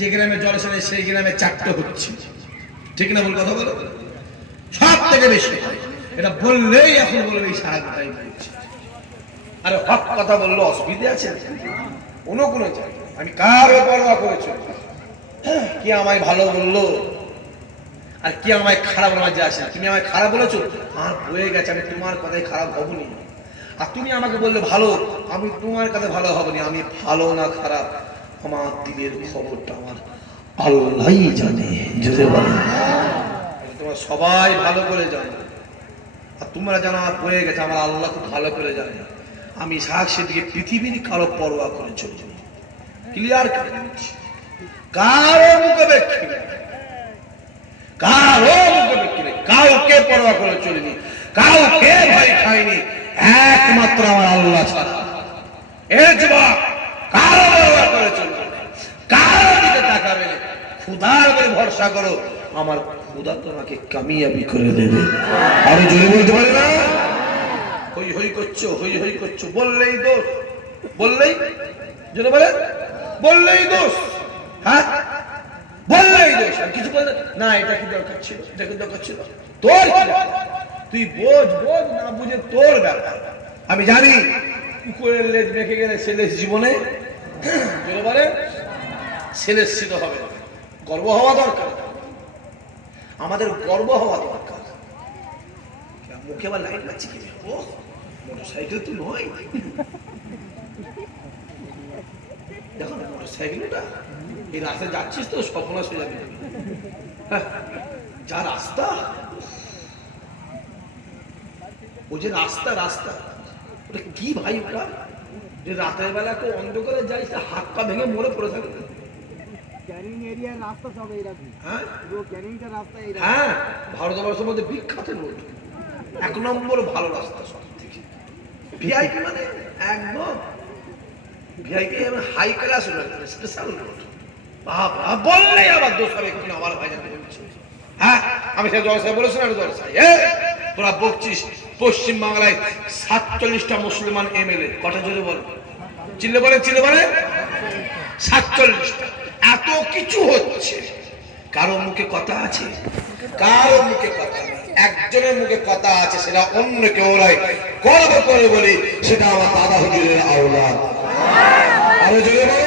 যে গ্রামে জলসা নেই সেই গ্রামে 4টে হচ্ছে, ঠিক না? বল কথা বলো, সব থেকে বেশি এটা বললেই এখন বলবে এই সাহায্যটাই বলছে। আরে হক কথা বললো অসুবিধা আছে? কোনো আমি কার পরোয়া করেছো? কি আমায় ভালো বললো আর কি আমায় খারাপ বলার যে আসে? তুমি আমায় খারাপ বলেছো, আমার হয়ে গেছে, আমি তোমার কথায় খারাপ হবনি। আর তুমি আমাকে বললে ভালো, আমি তোমার কাছে ভালো হবনি। আমি ভালো না খারাপ আমার দিলের খবরটা আমার আল্লাহই জানে। জোরে বলে তোমরা সবাই ভালো করে জানো, আর তোমরা জানো আমার হয়ে গেছে, আমার আল্লাহ খুব ভালো করে জানে। আমি সাক্ষী দিকে পৃথিবীর কারো পরোয়া করে চলছি, ক্লিয়ার করে দিচ্ছি। কারো মুখে ব্যক্তি নেই, কারো মুখে ব্যক্তি নেই, কাউকে পরোয়া করে চলিনি, কাউকে ভয় খাইনি, একমাত্র আমার আল্লাহ ছাড়া। এর যুবক কারো পরোয়া করে চলবে, কারো দিকে তাকাবে না, খুদার উপরে ভরসা করো, আমার খুদা তোমাকে কামিয়াবি করে দেবে। আরো জোরে বলতে পারে না? হই হই করছো, হই হই করছো, বললেই দোষ, বললেই জোরে বলে, বললেই দোষ। হ্যাঁ, বললেই দোষ, আর কিছু বললে না এটা কি দরকার ছিল, এটা কি দরকার ছিল, তোর তুই বোঝ, বোঝ না বুঝে তোর ব্যাপার। আমি জানি কুকুরের লেজ মেখে গেলে ছেলের জীবনে জোরে বলে ছেলের ছিল হবে, গর্ব হওয়া দরকার, আমাদের গর্ব হওয়া দরকার। মুখে আবার লাইট মারছি কি? ও মোটরসাইকেল তো নয়, দেখো না মোটরসাইকেলটা, এই রাস্তায় যাচ্ছিস তো সর্বনাশ হয়ে যাবে। যা রাস্তা, ও যে রাস্তা, রাস্তা ওটা কি ভাই? ওটা যে রাতের বেলা কেউ অন্ধকারে যাই, হাত পা ভেঙে মরে পড়ে থাকে। হ্যাঁ, ভারতবর্ষের মধ্যে বিখ্যাত রোড, 1 নম্বর ভালো রাস্তা সব থেকে। ভিআইপি মানে একদম VIP, high class road, special road. বাবা বললেই আবার দোষ হবে, কিন্তু আমার ভাই জানে বলছে। হ্যাঁ, আমি সে জলসায় বলেছিলাম, জলসায় তোরা বকছিস পশ্চিম বাংলায় 47টা মুসলমান এমএলএ, কটা জোরে বলে, চিল্লে বলে, চিল্লে বলে 47টা। এত কিছু হচ্ছে, কারো মুখে কথা আছে? কারো মুখে কথা নেই, একজনের মুখে কথা আছে, সেটা অন্য কেউ নয়, গর্ব করে বলি সেটা আমার দাদা হুজুরের আওলাদ। আরো জোরে বলে,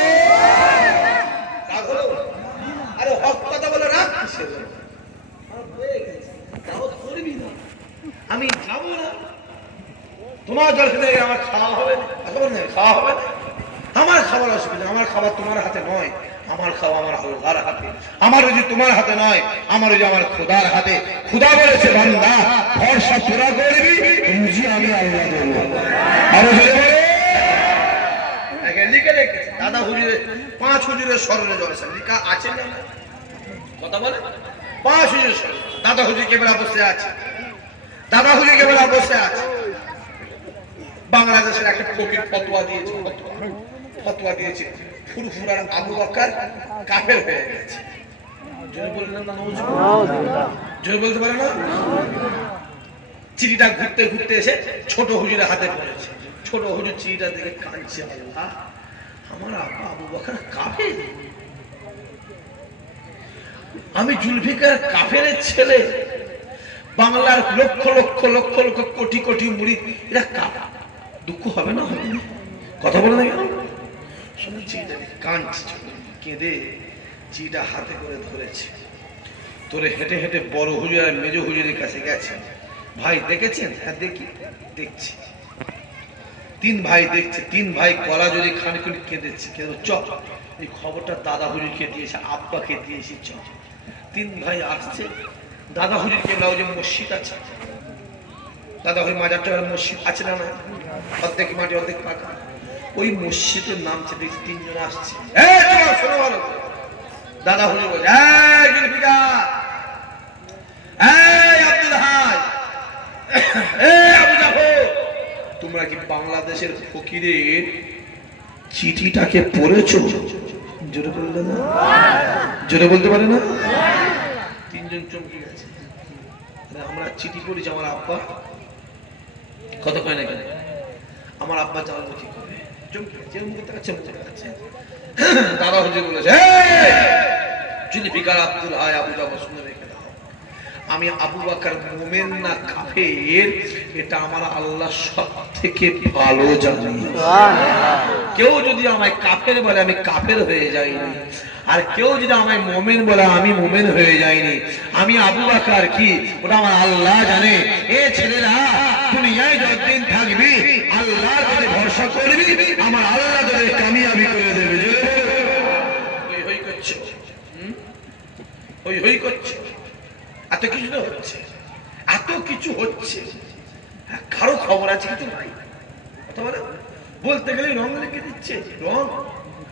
আরে হক কথা বলে রাখ, আমি যাবো না, তোমার জল খেতে আমার খাওয়া হবে না, খাওয়া হবে না, আমার খাবার অসুবিধা, আমার খাবার তোমার হাতে নয়, আমার খাওয়া আমার আল্লাহর হাতে, আমার রুজি তোমার হাতে নয়, আমার রুজি আমার খোদার হাতে। খোদা বলেছে বান্দা ভরসা তোরা করবি, রুজি আমি আল্লাহ দেব। আরো জোরে বলে, লিখে রেখেছে দাদা হুজুরের 5 হুজুরের স্মরণে জলসা লিখা আছে না? কথা বলে 5 হুজুরের স্মরণে দাদা হুজুর কেবলা বসে আছে, দাদা হুজুর কেবলা বসে আছে। বাংলাদেশের একটা ফকির ফতোয়া দিয়েছে, ফতোয়া দিয়েছে ফুরফুরার আবু বকর কাফের হয়ে গেছে। জোরে বললেন না? জোরে বলতে পারে না? চিঠিটা ঘুরতে ঘুরতে এসে ছোট হুজুরের হাতে পড়েছে। ছোট হুজুর চিঠিটা দেখে কাঁদছে, আল্লাহ আমার আব্বা আবু বকর কাফের, আমি জুলফিকার কাফেরের ছেলে, বাংলার লক্ষ লক্ষ লক্ষ লক্ষ কোটি কোটি মুরিদ এরা কাফের, দুঃখ হবে না? হবে না? কথা বলে না কেন? শুনছি কাঁদছি, কেঁদে চিঠিটা হাতে করে ধরেছে, তোরে হেঁটে হেঁটে বড় হুজুর আর মেজ হুজুরের কাছে গেছে। ভাই দেখেছেন? হ্যাঁ দেখি, দেখছি। 3 ভাই দেখছে, 3 ভাই কলা যদি খানিকুনি কেঁদেছে, কেঁদে চ এই খবরটা দাদা হুজুরকে দিয়েছে, আব্বাকে দিয়েছি, চ। 3 ভাই আসছে, দাদা হুজুর কেবলা ওই যে মসজিদ আছে, দাদা হুজুর মাজারটা মসজিদ আছে না, অর্ধেক মাটি অর্ধেক পাকা, ওই মসজিদের নামছে, দেখছি 3 জন আসছে। শোনো ভালো, দাদা হুজুর বলছে, আব্দুল হাই, আবু জাফর, তোমরা কি বাংলাদেশের ফকিরের চিঠিটাকে পড়েছো? জোরে বললে না? জোরে বলতে পারে না? 3 জন চমকে গেছে। আমরা চিঠি পড়েছি, আমার আব্বা কত কয় না কেন, আমার আব্বা জানলো কি করে, চমকে গেছে, মুখে তাকাচ্ছে, মুখে তাকাচ্ছে। দাদা হুজুর বলেছে, জুলফিকার আব্দুল হাই আবু জাফর শুনে রেখে দাও, আমি আবু বকর মুমিন না কাফের এটা আমার আল্লাহ সব থেকে ভালো জানে। কেউ যদি আমায় কাফের বলে আমি কাফের হয়ে যাইনি, আর কেউ যদি আমায় মুমিন বলে আমি মুমিন হয়ে যাইনি। আমি আবু বকর কি ওটা আমার আল্লাহ জানে। এ ছেলেরা দুনিয়ায় যতদিন থাকবি আল্লাহর কাছে ভরসা করবি, আমার আল্লাহ তোদের কামিয়াবি করে দেবে। হই হই করছো, হই হই করছো, এত কিছু তো হচ্ছে, এত কিছু হচ্ছে, কারো খবর আছে কিছু নাই। কথা বলে বলতে গেলে রং লিখে দিচ্ছে, রং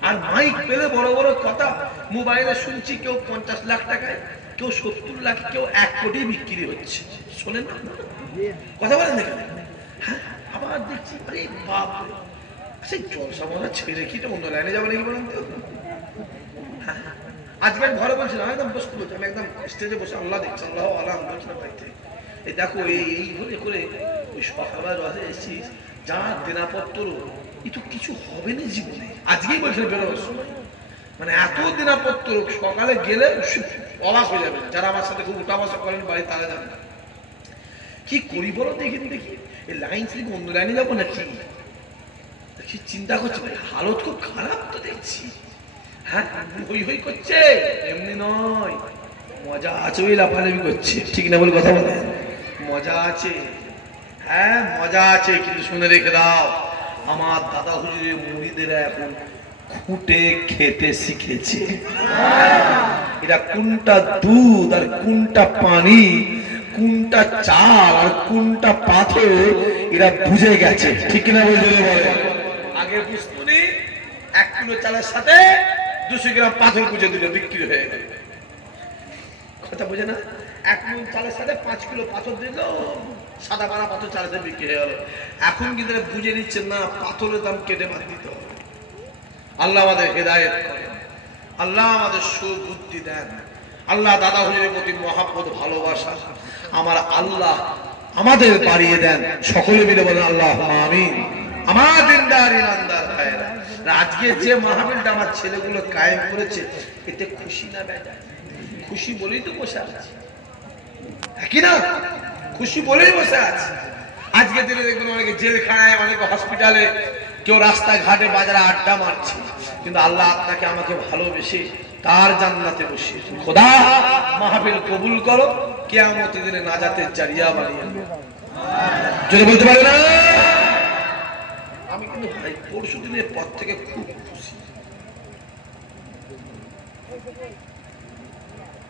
আর মাইক পেলে বড় বড় কথা। মোবাইলে শুনছি কেউ 50 লাখ টাকায়, কেউ 70 লাখ, কেউ 1 কোটি বিক্রি হচ্ছে। শোনেন না কথা বলেন এখানে? হ্যাঁ, আবার দেখছি আরে বাপ সেই জলসা মজা ছেড়ে কি তো অন্য লাইনে যাবো নাকি বলেন তো? আজকে আমি ঘরে বলছিলাম, একদম বসতে বলছি, আমি একদম স্টেজে বসে আল্লাহ দেখছি, আল্লাহ আল্লাহ বলছিলাম বাড়িতে, এই দেখো এই করে করে ওই সকালবেলা রসে এসেছিস, যা দেনাপত্র একটু কিছু হবে না জীবনে। আজকেই বলছিলাম বেরোবার সময়, মানে এত দেনাপত্র সকালে গেলে অবাক হয়ে যাবে। যারা আমার সাথে খুব উঠা বসা করেন বাড়ি তারা জানে না কি করি বলো। দেখিনি দেখি এই লাইন থেকে অন্য লাইনে যাবো না কি দেখি, চিন্তা করছি ভাই হালত খুব খারাপ তো দেখছি। হ্যাঁ হই হই করছে, এমনি নয়, মজা আছে, ওই লাফালাফি করছে, ঠিক না বলে কথা বলে মজা আছে। হ্যাঁ মজা আছে, কিন্তু শুনে রেখে দাও আমার দাদা হুজুরের মুড়িদেরা এখন খুঁটে খেতে শিখেছে। এরা কোনটা দুধ আর কোনটা পানি, কোনটা চাল আর কোনটা পাথর এরা বুঝে গেছে, ঠিক না বলে বলে। আগে বুঝতুনি 1 কিলো চালের সাথে 200 গ্রাম পাথর বুঝে দিল, বিক্রি হয়ে গেল। কথা বুঝে না? 1 কিলো চালের সাথে 5 কিলো পাথর দিল, সাদা বানা পাথর চালের সাথে বিক্রি হয়ে গেল। এখন কিন্তু বুঝে নিচ্ছেন না পাথরের দাম কেটে বাদ দিতে হবে। আল্লাহ আমাদের হেদায়েত করেন, আল্লাহ আমাদের সুবুদ্ধি দেন, আল্লাহ দাদা হুজুরের প্রতি মহাব্বত ভালোবাসা আমার আল্লাহ আমাদের বাড়িয়ে দেন। সকলে মিলে বলেন আল্লাহুম্মা আমিন। আমার দিনদার ইমানদার ভাইরা, আজকে যে মাহফিলটা আমার ছেলেগুলো কায়েম করেছে এতে খুশি না বেজার? খুশি বলেই তো বসে আছে, কি না? খুশি বলেই বসে আছে। আজকে দিনে দেখবেন অনেকে জেলখানায়, অনেকে হসপিটালে, কেউ রাস্তাঘাটে বাজারে আড্ডা মারছে, কিন্তু আল্লাহ আপনাকে আমাকে ভালোবেসে তার জান্নাতে বসে খোদা মাহফিল কবুল করো, কিয়ামতের দিনে নাজাতের জারিয়া বানিয়ে যদি বলতে পারে না। আমি কিন্তু ভাই পরশু দিনের পর থেকে খুব খুশি।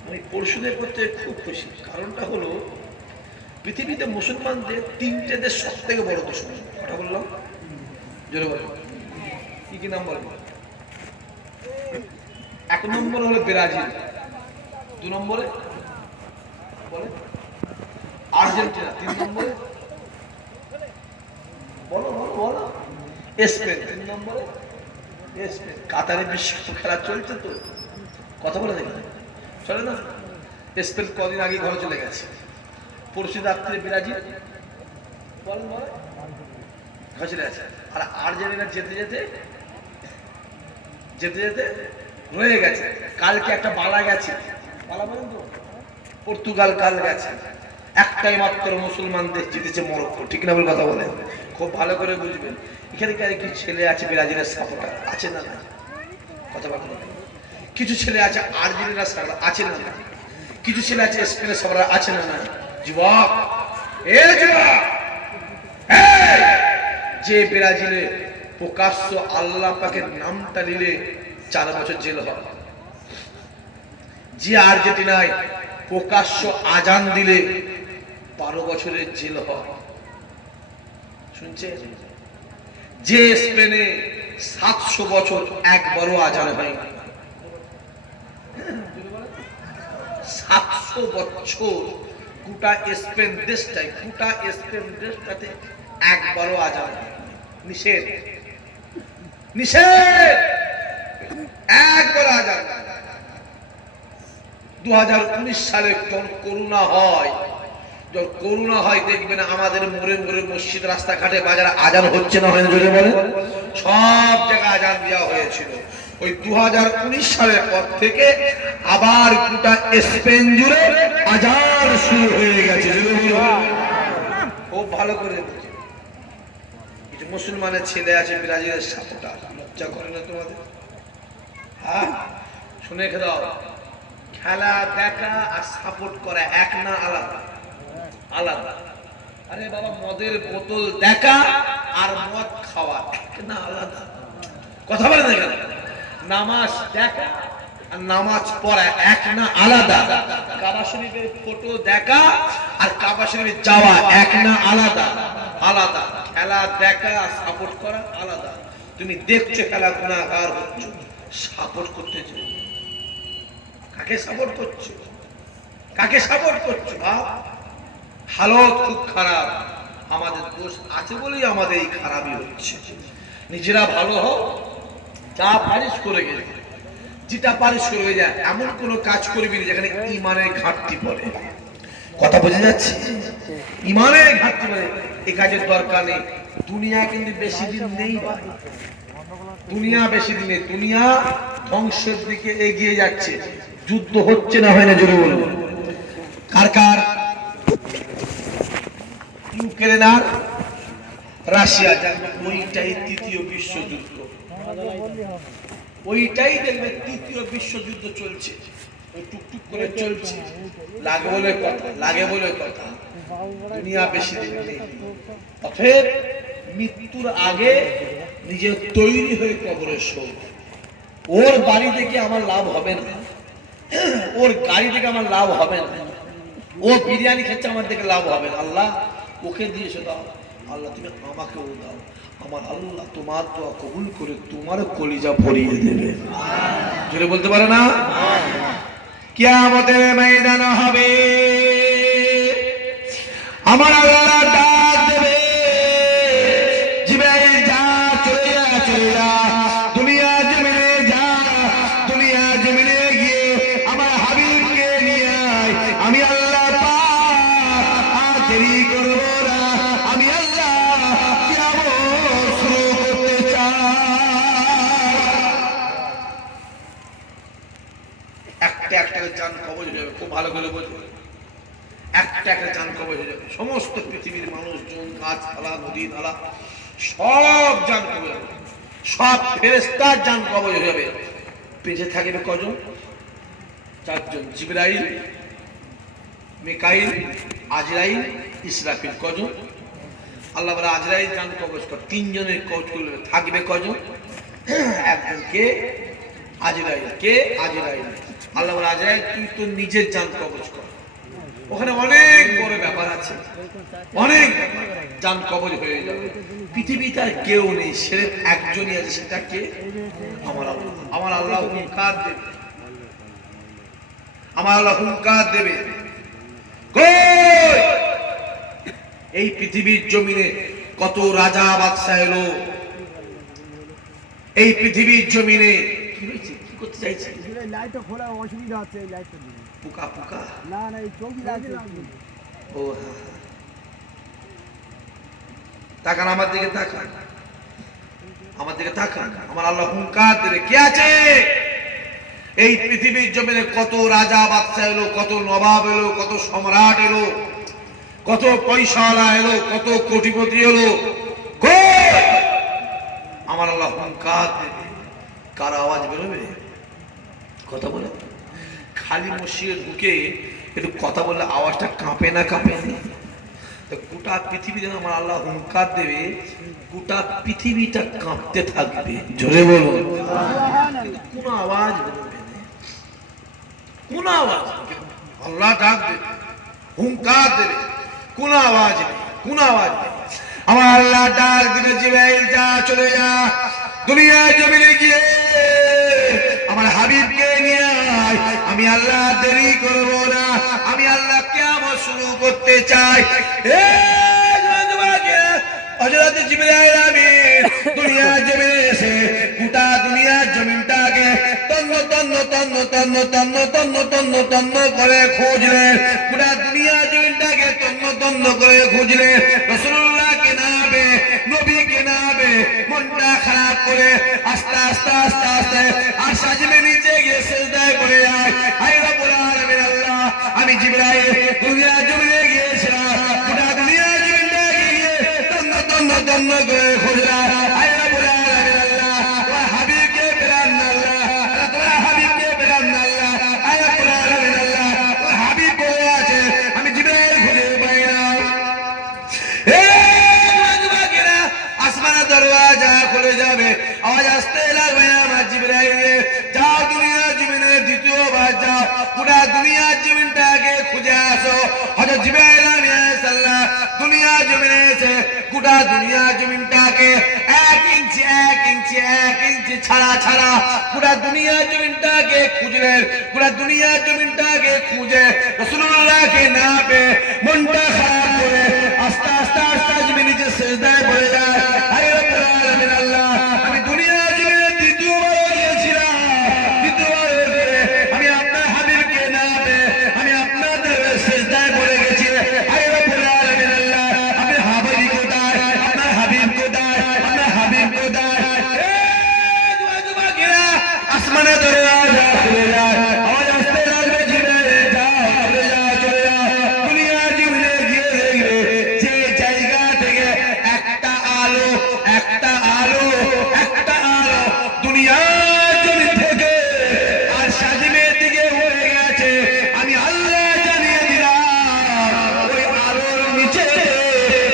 আমি পরশুদের পর থেকে খুব খুশি। কারণটা হলো পৃথিবীতে মুসলমানদের 3টে দেশ সব থেকে বড় দুশমন। কথা বললাম জোরে বলো, কি কি নাম বলবো? 1 নম্বর হলো ব্রাজিল, 2 নম্বরে বলে আর্জেন্টিনা, 3 নম্বরে বলো বলো বলো স্পেন, 3 নম্বরে স্পেন। কাতারে বিশ্বকাপ খেলা চলছে তো, কথা বলে দেখি চলে না? স্পেন কদিন আগে ঘরে চলে গেছে, পরশু রাত্রে ব্রাজিল বলেন বলে ঘরে চলে গেছে। আর আর্জেন্টিনা যেতে যেতে যেতে যেতে রয়ে গেছে। কালকে একটা বালা গেছে, বালা বলেন তো, পর্তুগাল কাল গেছে। একটাই মাত্র মুসলমান দেশ জিতেছে, মরক্কো, ঠিক না বলে কথা বলেন? খুব ভালো করে বুঝবেন। এখানে কি ছেলে আছে ব্রাজিলের সাপোর্টার আছে না? কথা বলেন। কিছু ছেলে আছে আর্জেন্টিনার সাপোর্টার আছে না? কিছু ছেলে আছে স্পেনের সাপোর্টার আছে না? যুবক, এ যুবক, যে ব্রাজিলে প্রকাশ্য আল্লাহ পাকের নামটা নিলে 4 বছর জেল হয়, যে আর্জেন্টিনায় প্রকাশ্য আজান দিলে 12 বছরের জেল হয়, শুনছে? যে স্পেনে 700 বছর একবারও আজান হয়, 700 বছর গোটা স্পেন দেশটাই, গোটা স্পেন দেশটাতে একবারও আজান হয়। নিষেধ, নিষেধ, একবার আজান। 2019 সালে যখন করোনা হয়, যখন করোনা হয় দেখবেন আমাদের মোড়ে মোড়ে মসজিদ, রাস্তাঘাটে, বাজারে আজান হচ্ছে না, হয় না? জোরে বলেন। সব জায়গায় আজান দেওয়া হয়েছিল। ওই 2019 সালের পর থেকে আবার গোটা স্পেন জুড়ে আজান শুরু হয়ে গেছে। খুব ভালো করে কিছু মুসলমানের ছেলে আছে ব্রাজিলের সাপোর্টার, লজ্জা করে না তোমাদের? হ্যাঁ, শুনে রেখে দাও, খেলা দেখা আর সাপোর্ট করা এক না আলাদা? আলাদা। আরে বাবা, মদের বোতল দেখা আর মদ খাওয়া এক না আলাদা? কথা বলে না কেন? নামাজ দেখা আর নামাজ পড়া এক না আলাদা? কাবা শরীফের ফটো দেখা আর কাবা শরীফে যাওয়া এক না আলাদা? আলাদা। খেলা দেখা আর সাপোর্ট করা আলাদা। তুমি দেখছো খেলা, গুনাহগার হচ্ছ, সাপোর্ট করতেছো কাকে? সাপোর্ট করছো কাকে? সাপোর্ট করছো? হালত খুব খারাপ। আমাদের দোষ আছে বলেই আমাদের এই খারাপই হচ্ছে। নিজেরা ভালো হও, যা পারিস করে গেলে, যেটা পারিস করে যায়, এমন কোনো কাজ করবি না যেখানে ইমানের ঘাটতি পড়ে। কথা বোঝা যাচ্ছে? ইমানের ঘাটতি পড়ে, এই কাজের দরকার নেই। দুনিয়া কিন্তু বেশি দিন নেই ভাই, দুনিয়া বেশি দিন নেই। দুনিয়া ধ্বংসের দিকে এগিয়ে যাচ্ছে। যুদ্ধ হচ্ছে না, হয় না? জোরে বলুন। কার কার? ইউক্রেন আর রাশিয়া, জানবে ওইটাই তৃতীয় বিশ্বযুদ্ধ। ওইটাই দেখবে তৃতীয় বিশ্বযুদ্ধ চলছে, টুকটুক করে চলছে। লাগে বলে কথা, লাগে বলে কথা। দুনিয়া বেশি দিন নেই। অতএব মৃত্যুর আগে নিজে তৈরি হয়ে কবরে শোও। ওর বাড়ি থেকে আমার লাভ হবে না, ওর গাড়ি থেকে আমার লাভ হবে না, ও বিরিয়ানি খেচ্ছে আমার থেকে লাভ হবে না। আল্লাহ ওকে দিয়েছে, দাও আল্লাহ, তুমি আমাকেও দাও। আমার আল্লাহ তোমার দোয়া কবুল করে তোমার কলিজা ভরিয়ে দেবে। জোরে বলতে পারে না? কিয়ামতের ময়দান হবে, আমার আল্লাহ ডাক দেবে, জিবরাইল যা, চলে যা, চলে যা, দুনিয়া জমিনে যা, দুনিয়া জমিনে গিয়ে আমার হাবিবকে নিয়ে আয়। আমি আল্লাহ পাক দেরি করব না, আমি আল্লাহ কিয়ামত শুরু করতে চাই। একটা একটা জান কবজ হয়ে যাবে, খুব ভালো করে বুঝবে। একটা একটা জান কবজ হয়ে যাবে। সমস্ত পৃথিবীর মানুষজন, গাছপালা, নদী নালা, সব জান কবজ হবে। সব ফেরেশতার জান কবজ হয়ে যাবে। বেঁচে থাকবে কজন? চারজন, জিবরাইল, মিকাইল, আজরাইল, ইসরাফিল। কজন? আল্লাহ বলে আজরাইল জান কবজ কর। তিনজনের কবজ করবে। থাকবে কজন? একজন। কে? আজরাইল। কে? আজরাইল। আল্লাহ বলে আজরাইল তুই তো নিজের জান কবজ কর। ওখানে অনেক বড় ব্যাপার আছে, অনেক জান কবজ হয়ে যাবে। পৃথিবীতে আর কেউ নেই, সে একজনই আছে। সেটা কে? আমার আল্লাহ। আমার আল্লাহ হুঙ্কার দেবে, আমার আল্লাহ হুঙ্কার দেবে। এই পৃথিবীর জমিনে কত রাজা বাদশা এলো। এই পৃথিবীর জমিনে কি হয়েছে? কি করতে চাইছে? লাইটটা খোলা অসুবিধা হচ্ছে, লাইটটা পোকা পোকা। না না, এই চৌকি লাগছে। ও হ্যাঁ, তাকান আমার দিকে, তাকান আমার দিকে, তাকান। আমার আল্লাহ হুঙ্কার দেবে। কে আছে? এই পৃথিবীর জমিনে কত রাজা বাদশা এলো, কত নবাব এলো, কত সম্রাট এলো, কত পয়সাওয়ালা এলো, কত কোটিপতি এলো। আমার আল্লাহ হুঙ্কার দেবে। কার আওয়াজ বেরোবে? কথা বলে খালি মসজিদে ঢুকে একটু কথা বললে আওয়াজটা কাঁপে না? কাঁপে না? গোটা পৃথিবীতে আমার আল্লাহ হুঙ্কার দেবে, গোটা পৃথিবীটা কাঁপতে থাকবে। জোরে বলুন। কোন আওয়াজ বেরোবে না, কোন আওয়াজ। আল্লাহ ডাক দেবে, হুঙ্কার দেবে, কোন আওয়াজ নেই, কোন আওয়াজ নেই। আমার আল্লাহ ডাক দেবে, জিবরাইল যা, চলে যা, দুনিয়া জমিনে গিয়ে আমার হাবিবকে নিয়ে আয়। আমি আল্লাহ দেরি করব না, আমি আল্লাহ কিয়ামত শুরু করতে চাই। হযরত জিবরাইল আমিন দুনিয়া জমিনে এসে গোটা দুনিয়া জমিনটাকে তন্ন তন্ন তন্ন তন্ন তন্ন তন্ন তন্ন তন্ন করে খুঁজলেন। গোটা দুনিয়া জমিনটাকে তন্ন তন্ন করে খুঁজলেন। রাসূলুল্লাহকে না হবে, নবীকে না হবে, মনটা খারাপ করে আস্তে আস্তে আস্তে আস্তে আর সাজমে নিচে গিয়ে সিজদায় পড়ে যায়। আয় রব্বুল আলামিন আল্লাহ, আমি জিবরাইল দুনিয়া জমিনে গিয়েছিলাম, গোটা দুনিয়া জমিনটা গিয়ে তন্ন তন্ন তন্ন করে খুঁজলাম। আয় রব্বুল আলামিন আল্লাহ, তোমার হাবিবকে পেলাম না আল্লাহ, তোমার হাবিবকে পেলাম না আল্লাহ। আয় রব্বুল আলামিন আল্লাহ, তোমার হাবিব বলে আছে, আমি জিবরাইল খুঁজে পাই না। আসমানের দরওয়াজা খুলে যাবে, আওয়াজ আসতে লাগবে, আমার জিবরাইল যাও দুনিয়া জমিনের দ্বিতীয়বার যাও, পুরা দুনিয়া জমিনটাকে খুঁজে আসো। হযরত জিবরাইল আলাইহিস সালাম দুনিয়া জমিনে এসে গোটা দুনিয়া জমিনটাকে এক ইঞ্চি ছাড়া ছাড়া পুরা দুনিয়া জমিনটাকে খুঁজলেন। পুরা দুনিয়া জমিনটাকে খুঁজে রাসূলুল্লাহকে না পেয়ে মনটা খারাপ করে আস্তে আস্তে আস্তে জমিনে নিচে সিজদায় পড়ে যায়। আয় রব্বুল আলামিন আল্লাহ, আমি দুনিয়া জমিনে দ্বিতীয়বার গিয়েছিলাম, দ্বিতীয়বার আমি আপনার হাবিবকে না পেয়ে আমি আপনার দরবারে সিজদায় পড়ে গেছি। আয় রব্বুল আলামিন আল্লাহ, আপনি হাবিব কোথায়, আপনার হাবিব কোথায়, আপনার হাবিব কোথায়? আসমানের দরওয়াজা খুলে যায়, আওয়াজ আসতে লাগবে, জিবরাইল যাও, চলে যাও, চলে যাও। দুনিয়া জমিনে গিয়ে দেখবে যে জায়গা থেকে একটা আলো দুনিয়া জমিন থেকে আর সাজিমের দিকে উড়ে গেছে। আমি আল্লাহ জানিয়ে দিলাম, ওই আলোর নিচে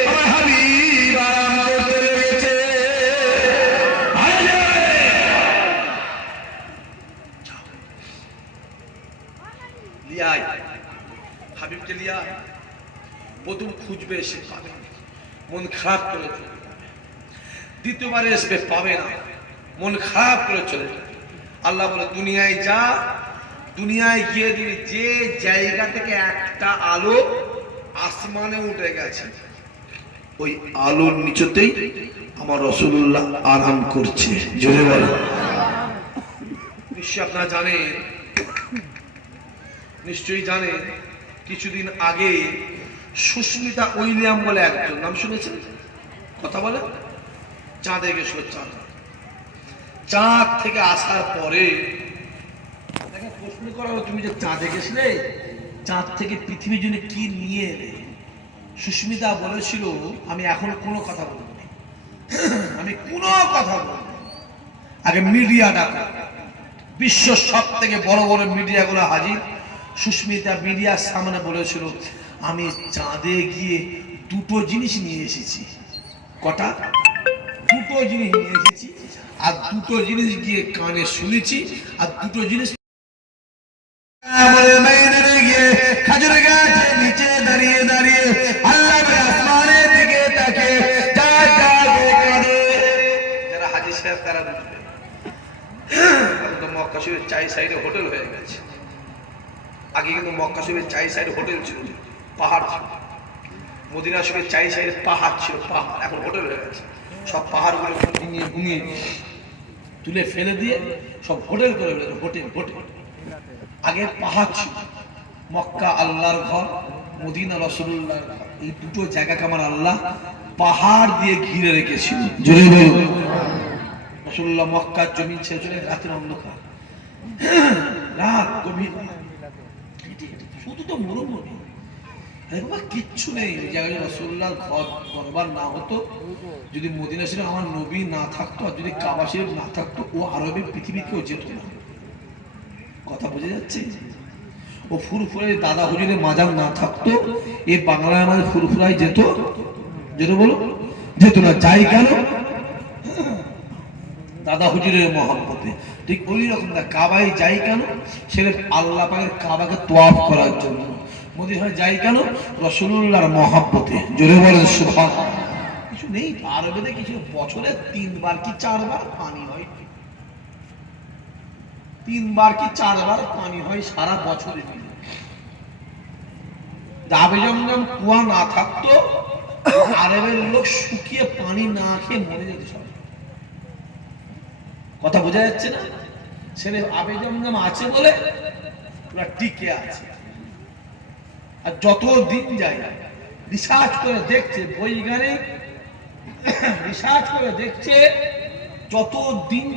আমার হাবিব আরাম করতে লেগেছে। লিয়াই হাবিবকে লিয়া, প্রথম খুঁজবে সে পাবে না, মন খারাপ করে চলে যাবে। দ্বিতীয়বারে আসবে, পাবে না, মন খারাপ করে চলে যাবে। আল্লাহ বলে দুনিয়ায় যা, দুনিয়ায় গিয়ে দিবি যে জায়গা থেকে একটা আলো আসমানে উঠে গেছে, ওই আলোর নিচেতেই আমার রাসূলুল্লাহ আরাম করছে। জোরে বলো। নিশ্চয়ই আপনারা জানেন, নিশ্চয়ই জানেন, কিছুদিন আগে সুস্মিতা উইলিয়াম বলে একজন, নাম শুনেছেন? কথা বলে, চাঁদে গেছিল। চাঁদ থেকে আসার পরে তাকে প্রশ্ন করা হলো, তুমি যে চাঁদে গেছিলে, চাঁদ থেকে পৃথিবীর জন্য কি নিয়ে এলে? সুস্মিতা বলেছিল, আমি এখন কোনো কথা বলবো না, আমি কোনো কথা বলবো না, আগে মিডিয়া ডাকো। বিশ্ব সব থেকে বড় বড় মিডিয়াগুলো হাজির। সুস্মিতা মিডিয়ার সামনে বলেছিল, আমি চাঁদে গিয়ে দুটো জিনিস নিয়ে এসেছি। কটা? দুটো জিনিস নিয়ে এসেছি, আর দুটো জিনিস গিয়ে কানে শুনেছি, আর দুটো জিনিস ময়দানে গিয়ে খাজুর গাছের নিচে দাঁড়িয়ে দাঁড়িয়ে আল্লাহ আসমানের দিকে তাকে যা যা কাঁদে। যারা হাজী সাহেব তারা বুঝবে। এখন তো মক্কা শরীফের চাই সাইডে হোটেল হয়ে গেছে। আগে কিন্তু মক্কা শরীফের চাই সাইডে হোটেল ছিল, পাহাড় ছিল। মদিনা শরীফের চাই সাইডে পাহাড় ছিল, পাহাড়, এখন হোটেল হয়ে গেছে। সব পাহাড়গুলো ঘুমিয়ে তুলে ফেলে দিয়ে সব হোটেল করে হোটেল হোটেল। আগে পাহাড় ছিল, মক্কা আল্লাহর ঘর, মদিনা রাসূলুল্লাহর ঘর, এই দুটো জায়গাকে আমার আল্লাহ পাহাড় দিয়ে ঘিরে রেখেছিল। জোরে বলুন। রাসূলুল্লাহ মক্কার জমিন ছেড়ে চলে, রাতের অন্ধকার, রাত গভীর, শুধু তো মরুভূমি, কিচ্ছু নেই। জায়গায় রাসূলুল্লাহর ঘর দরবার না হতো, যদি মদিনা শরীফে আমার নবী না থাকতো, আর যদি কাবা শরীফ না থাকতো, ও আরবে পৃথিবী কেউ যেত না। কথা বোঝা যাচ্ছে? ও ফুরফুরাই দাদা হুজুরের মাজার না থাকতো, এই বাংলায় আমাদের ফুরফুরাই যেত? যেত বলো? যেত না। যাই কেন? দাদা হুজুরের মহব্বতে। ঠিক ওই রকম না, কাবায় যাই কেন? সেটা আল্লাহ পাকের কাবাকে তোয়াফ করার জন্য। মদিনায় যাই কেন? রাসূলুল্লাহর মহব্বতে। জোরে বলেন সুবহানাল্লাহ। কিছু নেই আরবেতে, কিছু বছরে 3 বার কি 4 বার পানি হয়, 3 বার কি 4 বার পানি হয় সারা বছরে। আবে জমজম কুয়া না থাকতো, আরবের লোক শুকিয়ে পানি না খেয়ে মরে যেত সব। কথা বোঝা যাচ্ছে না? সেটা আবে জমজম আছে বলে ওরা টিকে আছে। আর যত দিন যায় রিসার্চ করে দেখছে, বৈজ্ঞানিক রিসার্চ করে দেখছে যত দিন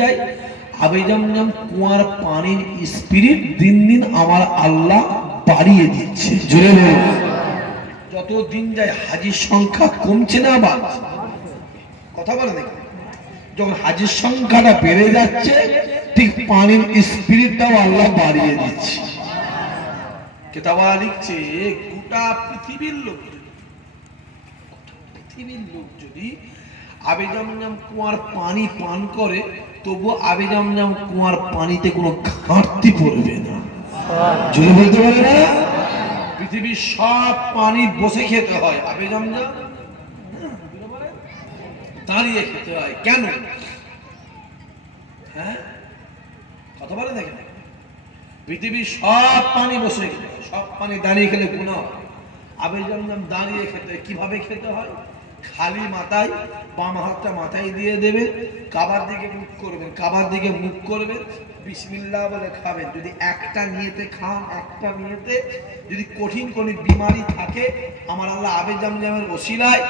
যায় আবে জমজম কুয়ার পানির স্পিরিট দিন দিন আমার আল্লাহ বাড়িয়ে দিচ্ছে। জোরে বলুন। যত দিন যায় হাজির সংখ্যা কমছে না বাড়ছে? কথা বলে দেখি, যখন হাজির সংখ্যাটা বেড়ে যাচ্ছে ঠিক পানির স্পিরিটটাও আল্লাহ বাড়িয়ে দিচ্ছে। কেতাবা লিখছে গোটা পৃথিবীর লোক যদি আবে জমজম কুয়ার পানি পান করে তবু আবে জমজম কুয়ার পানিতে কোনো ঘাটতি পড়বে না। যদি বলতে পারে না পৃথিবীর সব পানি বসে খেতে হয়, আবে জমজম দাঁড়িয়ে খেতে হয়। কেন? হ্যাঁ, কথা বলে দেখেন, পৃথিবীর সব পানি বসে খেতে হয়, সব পানি দাঁড়িয়ে খেলে গুনাহ হয়। আবে জমজম দাঁড়িয়ে খেতে হয়। কিভাবে খেতে হয়? খালি মাথায় বাম হাতটা মাথায় দিয়ে দেবেন, কাবার দিকে মুখ করবেন, কাবার দিকে মুখ করবেন, বিসমিল্লাহ বলে খাবেন। যদি একটা নিয়েতে খান, একটা নিয়েতে, যদি কঠিন কোন বিমারি থাকে আমার আল্লাহ আবে জমজমের ওসিলায়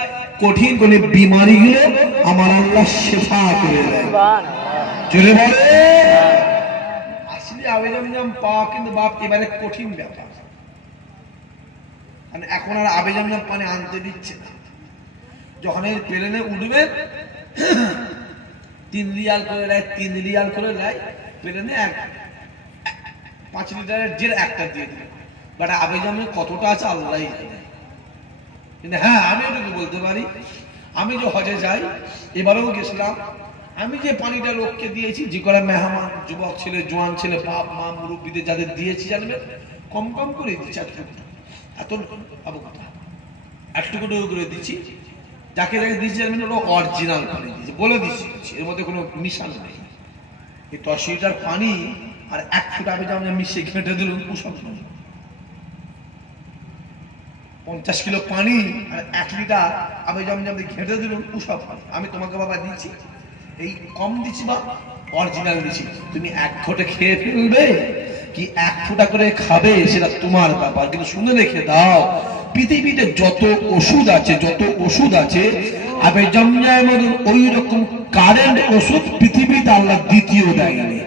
কঠিন কোন বিমারিগুলো আমার আল্লাহ শেফা করে দেয়। জোরে বলে আসলে আবে জমজম পাওয়া কিন্তু বাপ এবারে কঠিন ব্যাপার, কারণ এখন আর আবে জমজম পানি আনতে দিচ্ছে না। যখন এই প্লেনে উঠবেন 3 রিয়াল করে নেয়, 3 রিয়াল করে নেয় প্লেনে, 5 লিটারের জের একটা দিয়ে দিল। বাট আবে জমজম কতটা আছে আল্লাহই জানে। কিন্তু হ্যাঁ, আমি এটুকু বলতে পারি, আমি যে হজে যাই, এবারেও গেছিলাম, আমি যে পানিটা লোককে দিয়েছি, যে করে মেহমান যুবক ছেলে, জোয়ান ছেলে, বাপ মা মুরব্বীদের যাদের দিয়েছি জানবেন, কম কম করে দিচ্ছি, এত পাবো কথা, একটুকু করে দিচ্ছি। যাকে যাকে দিচ্ছি জানবেন ওটা অরিজিনাল পানি দিয়েছি, বলে দিচ্ছি, এর মধ্যে কোনো মিশাল নেই। এই 10 লিটার পানি আর 1 ফুট আবে জমজম মিশিয়ে ঘেঁটে দিল, ওসব নয়। 50 কিলো পানি আর 1 লিটার আবে জমজম ঘেঁটে দিল, ওসব পানি। আমি তোমাকে বাবা দিচ্ছি, এই কম দিচ্ছি বা অরিজিনাল দিচ্ছি, তুমি 1 ঘটে খেয়ে ফেলবে কি 1 ফুটা করে খাবে সেটা তোমার ব্যাপার। কিন্তু শুনে রেখে দাও, পৃথিবীতে যত ওষুধ আছে আবে জমজমের মধ্যে ওই রকম কারেন্ট ওষুধ পৃথিবীতে আল্লাহ দ্বিতীয় দেয়নি।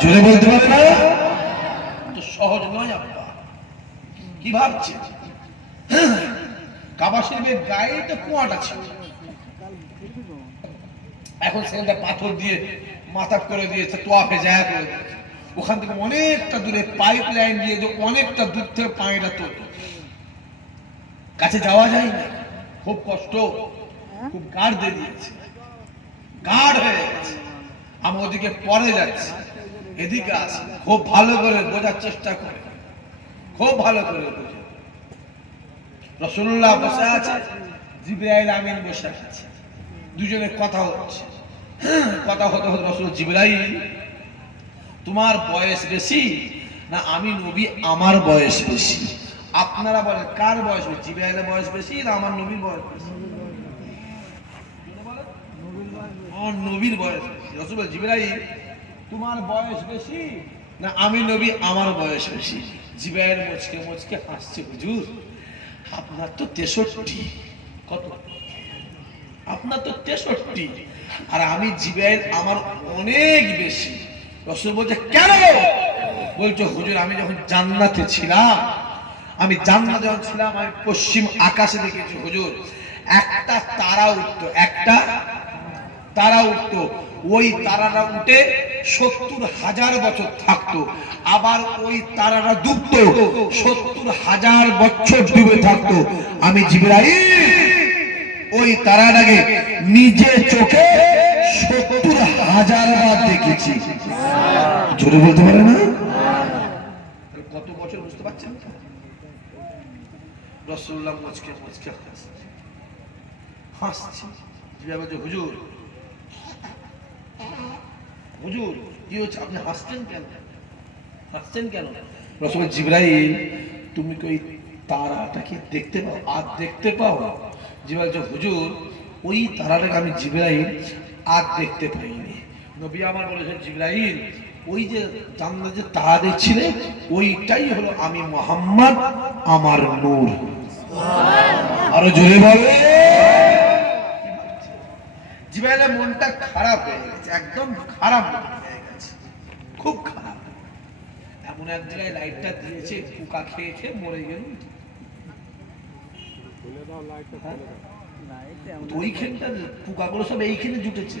জোরে বলতে পারে না? তো সহজ নয় আব্বা, কি ভাবছে? কাবা শরীফের গায়ে তো কুয়াটা ছিল, এখন সেখানটা পাথর দিয়ে মাথা করে দিয়েছে, তোয়াফে জায়গা করে দিয়েছে। ওখান থেকে অনেকটা দূরে পাইপ লাইন দিয়ে যে অনেকটা দূর থেকে পানিটা তোলে, কাছে যাওয়া যায় না, খুব কষ্ট, খুব গাঢ় দিয়ে দিয়েছে, গাঢ় হয়ে গেছে। আমি ওদিকে পরে যাচ্ছি, এদিকে আসি, খুব ভালো করে বোঝার চেষ্টা করে, খুব ভালো করে বোঝে। রাসূলুল্লাহ বসে আছে, জিবরাইল আমিন বসে আছে, দুজনের কথা হচ্ছে। কথা হতে হতে রাসূল, জিবরাইল তোমার বয়স বেশি না আমি নবী আমার বয়স বেশি? আপনারা বলেন কার বয়স বেশি, জিবরাইলের বয়স বেশি না আমার নবীর বয়স বেশি? আমার নবীর বয়স বেশি। রাসূল বলে, জিবরাইল তোমার বয়স বেশি না আমি নবী আমার বয়স বেশি? জিবরাইল মুচকে মুচকে হাসছে, হুজুর আপনার তো 63। কত? আপনার তো 63 আর আমি জিবরাইল আমার অনেক বেশি। রাসূল বলছে কেন? বলছে হুজুর আমি যখন জান্নাতে ছিলাম, আমি পশ্চিম আকাশে দেখেছি হুজুর একটা তারা উঠতো, একটা তারা উঠতো, ওই তারাটা উঠে 70,000 বছর থাকতো, আবার ওই তারাটা ডুবতো, 70,000 বছর ডুবে থাকতো। আমি জিবরাইল ওই তারাটাকে নিজে চোখে 70,000 বার দেখেছি। জোরে বলতে পারে না? কত বছর বুঝতে পারছেন? রাসূলুল্লাহ মুচকে মুচকে হাসছে। হুজুর হুজুর কি হচ্ছে, আপনি হাসছেন কেন? হাসছেন কেন? রাসূল, জিবরাইল তুমি কি ওই তারাটাকে দেখতে পাও? আর দেখতে পাও? জিবরাইল, হুজুর ওই তারাটাকে আমি জিবরাইল আর দেখতে পাইনি। নবী আমার বলেছেন, জিবরাইল ওই যে জান্নাতে যে তারা দেখছিলে ওইটাই হলো আমি মুহাম্মদ, আমার নূর। আরো জোরে বলে। জিবাইলের মনটা খারাপ হয়ে গেছে, একদম খারাপ হয়ে গেছে, খুব খারাপ। এমন এক জায়গায় লাইটটা দিয়েছে, পোকা খেয়ে খেয়ে মরে গেল। ওইখানটা পোকাগুলো সব এইখানে জুটেছে।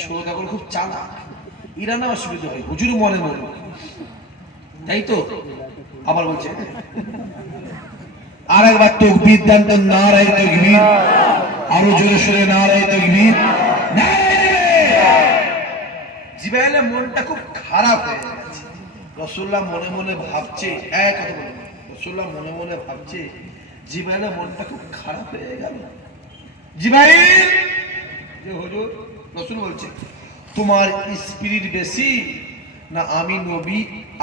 শ্রোতাগুলো খুব চালাক, এরা না অসুবিধা হয়, হুজুর মনে মনে, তাই তো। আবার বলছে আর একবার তাকবীর দেন তো, নারায়ে তাকবীর, আরো জোরে সোরে নারায়ে তাকবীর। জিবরাইলের মনটা খুব খারাপ হয়ে গেছে। রাসূলুল্লাহ মনে মনে ভাবছে, এক কথা বলুন, রাসূলুল্লাহ মনে মনে ভাবছে জিবরাইলের মনটা খুব খারাপ হয়ে গেল। জিবরাইল, যে হুজুর, রাসূল বলছে তোমার স্পিরিট বেশি না আমি নবী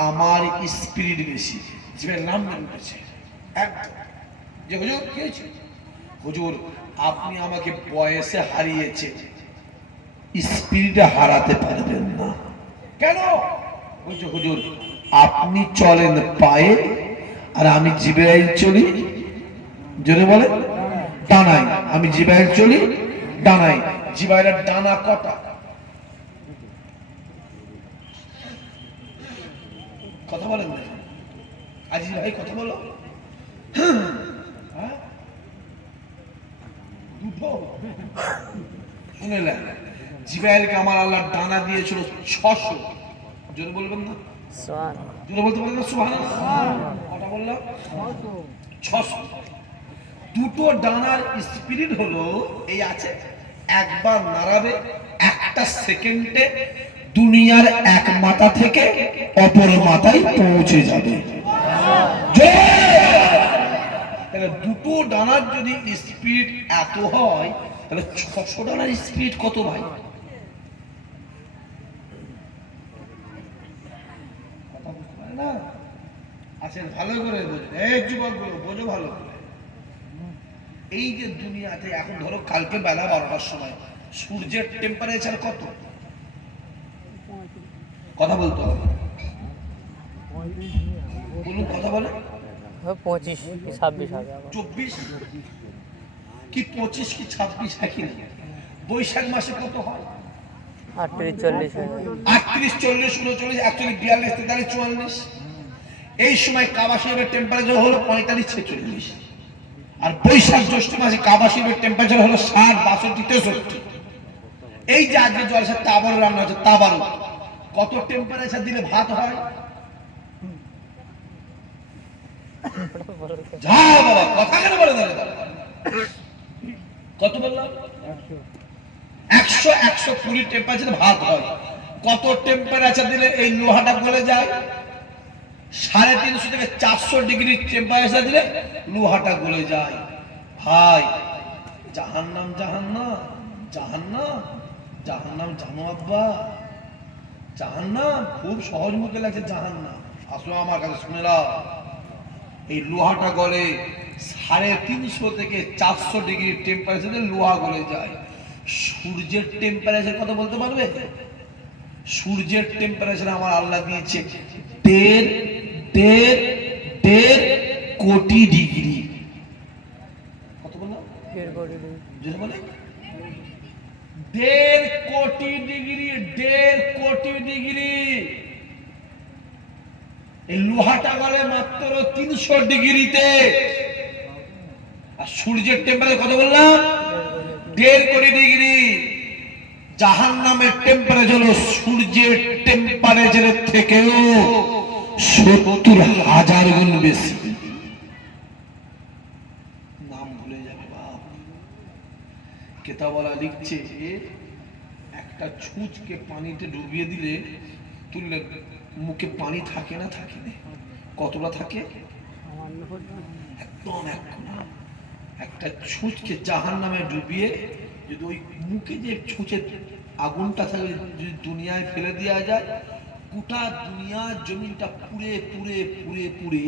আমার স্পিরিট বেশি? জিবরাইল নাম বলেছে একদম, যে হুজুর কি হয়েছে? হুজুর আপনি আমাকে বয়সে হারিয়েছেন, স্পিরিটে হারাতে পারবেন না। কেন? বলছে হুজুর আপনি চলেন পায়ে আর আমি জিবরাইল চলি, জোরে বলে, ডানায়। আমি জিবরাইল চলি ডানায়। জিবরাইলের ডানা কটা? কথা বলেন না আজিজ ভাই, কথা বলো। হ্যাঁ? দুটো শুনেলেন? জিবরাইলকে আমার আল্লাহ ডানা দিয়েছিল 600। জোরে বলবেন না? জোরে বলতে পারেন না? সুবহানাল্লাহ। কটা বললাম? 600। দুটো ডানার স্পিরিট হলো এই আছে, একবার নাড়াবে একটা সেকেন্ডে দুনিয়ার এক মাথা থেকে অপর মাথায় পৌঁছে যাবে। তাহলে দুটো ডানার যদি স্পিড এত হয়, তাহলে 600 ডানার স্পিড কত ভাই? কথা বুঝতে পারে না? আচ্ছা ভালো করে বোঝো, এই যুবক গুলো বোঝো ভালো করে। এই যে দুনিয়াতে এখন ধরো কালকে বেলা 12টার সময় সূর্যের টেম্পারেচার কত? কথা বলতে হবে, বলুন কথা বলে। 25 কি 26 হবে। 24 কি 25 কি 26 একই না? বৈশাখ মাসে কত হয়? 38 40 হয়। 38 40 39 41 42 43 44। এই সময় কাবা শরীফের টেম্পারেচার হলো 45 46। আর বৈশাখ জ্যৈষ্ঠ মাসে কাবা শরীফের টেম্পারেচার হলো 60 62 63। এই যে আজকে জলসা তাবার রান্না হচ্ছে, তাবার কত টেম্পারেচার দিলে ভাত হয়? যাও বাবা, কথা কেন বলে দাঁড়িয়ে কত বললাম? 100 120 টেম্পারেচার ভাত হয়। কত টেম্পারেচার দিলে এই লোহাটা গলে যায়? 350 থেকে 400 ডিগ্রি টেম্পারেচার দিলে লোহাটা গলে যায়। ভাই জাহান্নাম জাহান্নাম জাহান্নাম জাহান্নাম জানো আব্বা? জাহান্নাম খুব সহজ মুখে লাগছে জাহান্নাম, আসো আমার কাছে শুনে নাও। এই লোহাটা গলে 350 থেকে 400 ডিগ্রি টেম্পারেচারে লোহা গলে যায়। সূর্যের টেম্পারেচার কত বলতে পারবে? সূর্যের টেম্পারেচার আমার আল্লাহ দিয়েছে 1.5 কোটি ডিগ্রি। কত বললাম? 1.5 কোটি। যেটা বলে 1.5 কোটি ডিগ্রি, 1.5 কোটি ডিগ্রি। এই লোহাটা গলে মাত্র 300 ডিগ্রিতে। আর সূর্যের টেম্পারেচার কত বললাম? 1.5 কোটি ডিগ্রি। জাহান্নামের টেম্পারেচার হলো সূর্যের টেম্পারেচারের থেকেও 70,000 গুণ বেশি। নাম ভুলে যাবে বাপ। কেতাবওয়ালা লিখছে একটা ছুঁচকে পানিতে ডুবিয়ে দিলে তুললে মুখে পানি থাকে না, থাকে না? কতটা থাকে? একদম এক কোনা। একটা ছুঁচকে জাহান্নামে ডুবিয়ে যদি ওই মুখে যে ছুঁচে আগুনটা থাকে যদি দুনিয়ায় ফেলে দেওয়া যায়, গোটা দুনিয়ার জমিনটা পুড়ে পুড়ে পুড়ে পুড়ে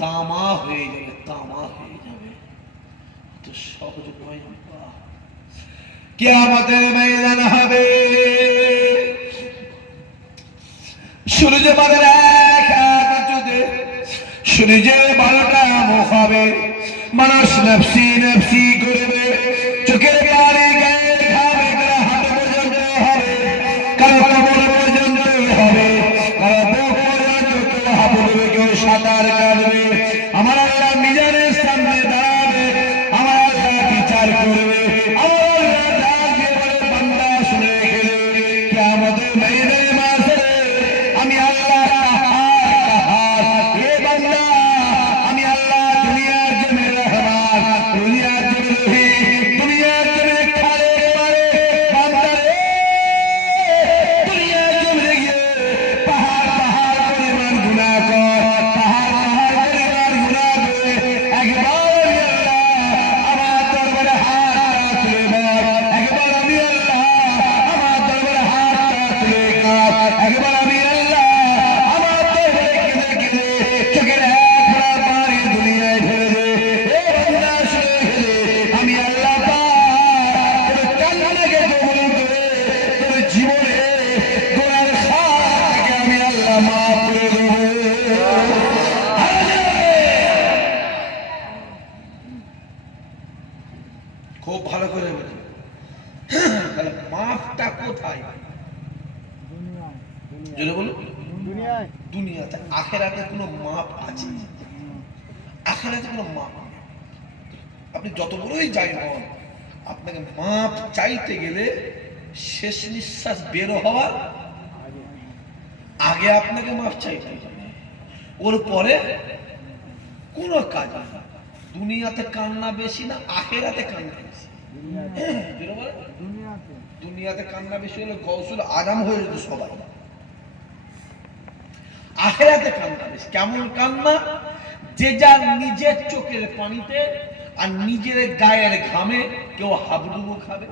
তামা হয়ে যাবে, তামা হয়ে যাবে। তো সহজ নয়। কিয়ামতের ময়দান হবে, সূর্য বাগের এক আকাশে সূর্যের 12টা মুখ হবে। মানুষ নফসি নফসি করবে, কোথায়? দুনিয়ায় জোরে বলুন। দুনিয়ায় দুনিয়াতে। আখেরাতে কোনো মাপ আছে? আখেরাতে কোনো মাপ নেই। আপনি যত বড়ই যাই হন, আপনাকে মাপ চাইতে গেলে শেষ নিঃশ্বাস বের হওয়ার আগে আপনাকে মাপ চাইতে হবে। ওর পরে কোনো কাজ না। দুনিয়াতে কান্না বেশি না আখেরাতে কান্না বেশি? জোরে বলেন। দুনিয়াতে দুনিয়াতে কান্না বেশি হলে গৌসুল আজম হয়ে যেত সবাই। আখেরাতে কান্না বেশি। কেমন কান্না? যে যার নিজের চোখের পানিতে আর নিজের গায়ের ঘামে কেউ হাবুডুবু খাবে,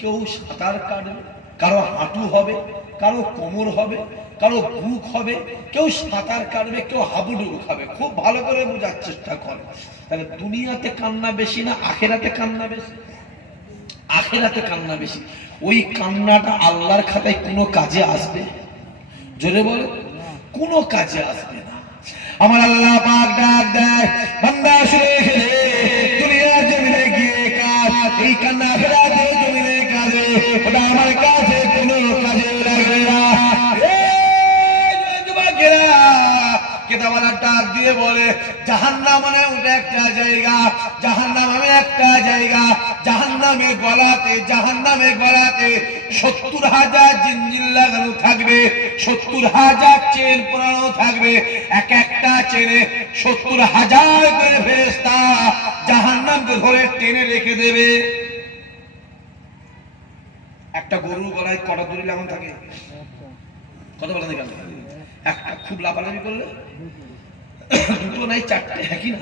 কেউ সাঁতার কাটবে, কারো হাঁটু হবে, কারো কোমর হবে, কারো বুক হবে, কেউ সাঁতার কাটবে, কেউ হাবুডুবু খাবে। খুব ভালো করে বোঝার চেষ্টা করে। তাহলে দুনিয়াতে কান্না বেশি না আখেরাতে কান্না বেশি? আখেরাতে কান্না বেশি। ওই কান্নাটা আল্লাহর খাতায় কোনো কাজে আসবে? জোরে বলে, কোনো কাজে আসবে না। আমার আল্লাহ পাক ডাক দেয়, বান্দা শুনে গেলে দুনিয়ার জমিনে গিয়ে কাজ, এই কান্না আখেরাতে জমিনে কাজে, ওটা আমার কাছে কোনো কাজে লাগবে না। যুবকেরা, কেতাবালার ডাক দিয়ে বলে, জাহান্নাম মানে ওটা একটা জায়গা, জাহান্নাম মানে একটা জায়গা, জাহান্নামে গলাতে 70,000 জিনজিল লাগানো থাকবে, 70,000 চেন পরানো থাকবে। এক একটা চেনে 70,000 করে ফেরেশতা জাহান্নামকে ধরে টেনে রেখে দেবে। একটা গরুর গলায় কটা দড়ি লাগানো থাকে? কত বলা দেখেন? একটা খুব লাফালাফি করলে দুটো নাই চারটে, একই না?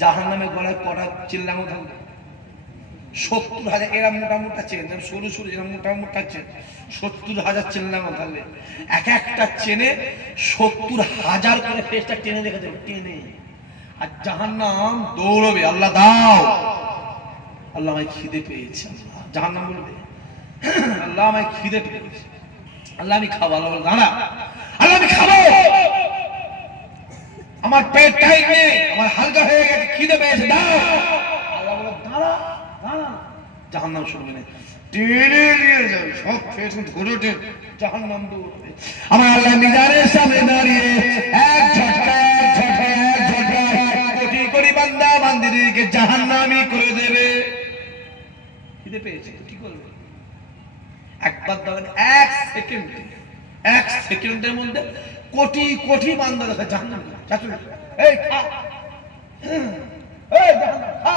জাহান্নামে গলায় কটা চেন লাগানো থাকবে? 70,000। এরা মোটা মোটা চেন, সরু সরু এরা মোটা মোটা চেন, 70,000 চেন লাগানো থাকবে। এক একটা চেনে 70,000 করে ফেরেশতা টেনে রেখে দেবে, টেনে। আর জাহান্নাম দৌড়বে, আল্লাহ দাও, আল্লাহ আমায় খিদে পেয়েছে। জাহান্নাম বলবে, আল্লাহ আমায় খিদে পেয়েছে, আল্লাহ আমি খাবো। আল্লাহ বলবে, দাঁড়া, আল্লাহ আমি খাবো, আমার পেট টাইট নেই, আমার হালকা হয়ে গেছে, খিদে পেয়েছে, দাও। আল্লাহ বলে, দাঁড়া দাঁড়া। জাহান্নাম শুনবে না, টেনে নিয়ে যাবে, সব পেট ধরে টেনে জাহান্নাম দৌড়বে। আমার আল্লাহ মিজানের সামনে দাঁড়িয়ে এক ঝটকায় কোটি কোটি বান্দা বান্দিদেরকে জাহান্নামী করে দেবে। খিদে পেয়েছে কি করবে? একবার দাঁড়ান, এক সেকেন্ডের মধ্যে কোটি কোটি বান্দা দেখা জাহান্নাম। এই খা, এই জাহান্নাম খা।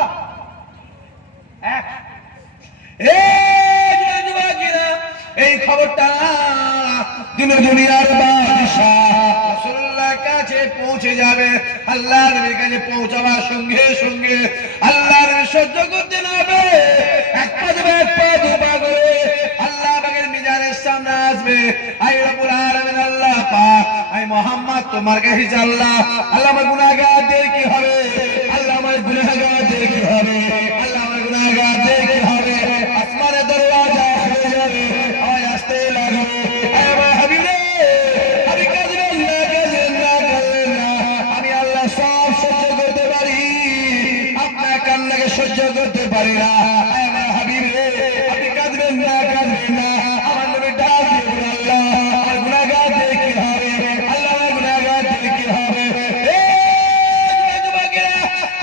এই খবরটা দুনিয়ার বাদশাহ রাসূলুল্লাহর কাছে পৌঁছে যাবে। আল্লাহর নবীর কাছে পৌঁছাবার সঙ্গে সঙ্গে আল্লাহর নবী সহ্য করতে না পারে এক পা দেবে, এক পা দুপা করে আল্লাহ পাকের মিজানের সামনে আসবে। আই রব্বুল আলামিন, আল্লাহ পাক, আই মুহাম্মদ তোমার কাছে আল্লাহ, আল্লাহ আমার গুনাহগারদের কি হবে? আল্লাহ আমার গুনাহগারদের কি হবে? আল্লাহ আমার গুনাহগারদের কি হবে? আসমানের দরওয়াজা খুলে যাবে, আওয়াজ আসতে লাগবে, আয় আমার হাবিবে, আমি কাঁদবেন না, কাঁদবেন না, কাঁদবেন না, আমি আল্লাহ সব সহ্য করতে পারি, আপনার কান্নাকে সহ্য করতে পারি না। আয় আমার হাবিবে, আপনি কাঁদবেন না, কাঁদবেন না। আমার নবী ডাক দিয়ে বলে, আল্লাহ আমার গুনাহগারদের কি হবে? আল্লাহ আমার গুনাহগারদের কি হবে?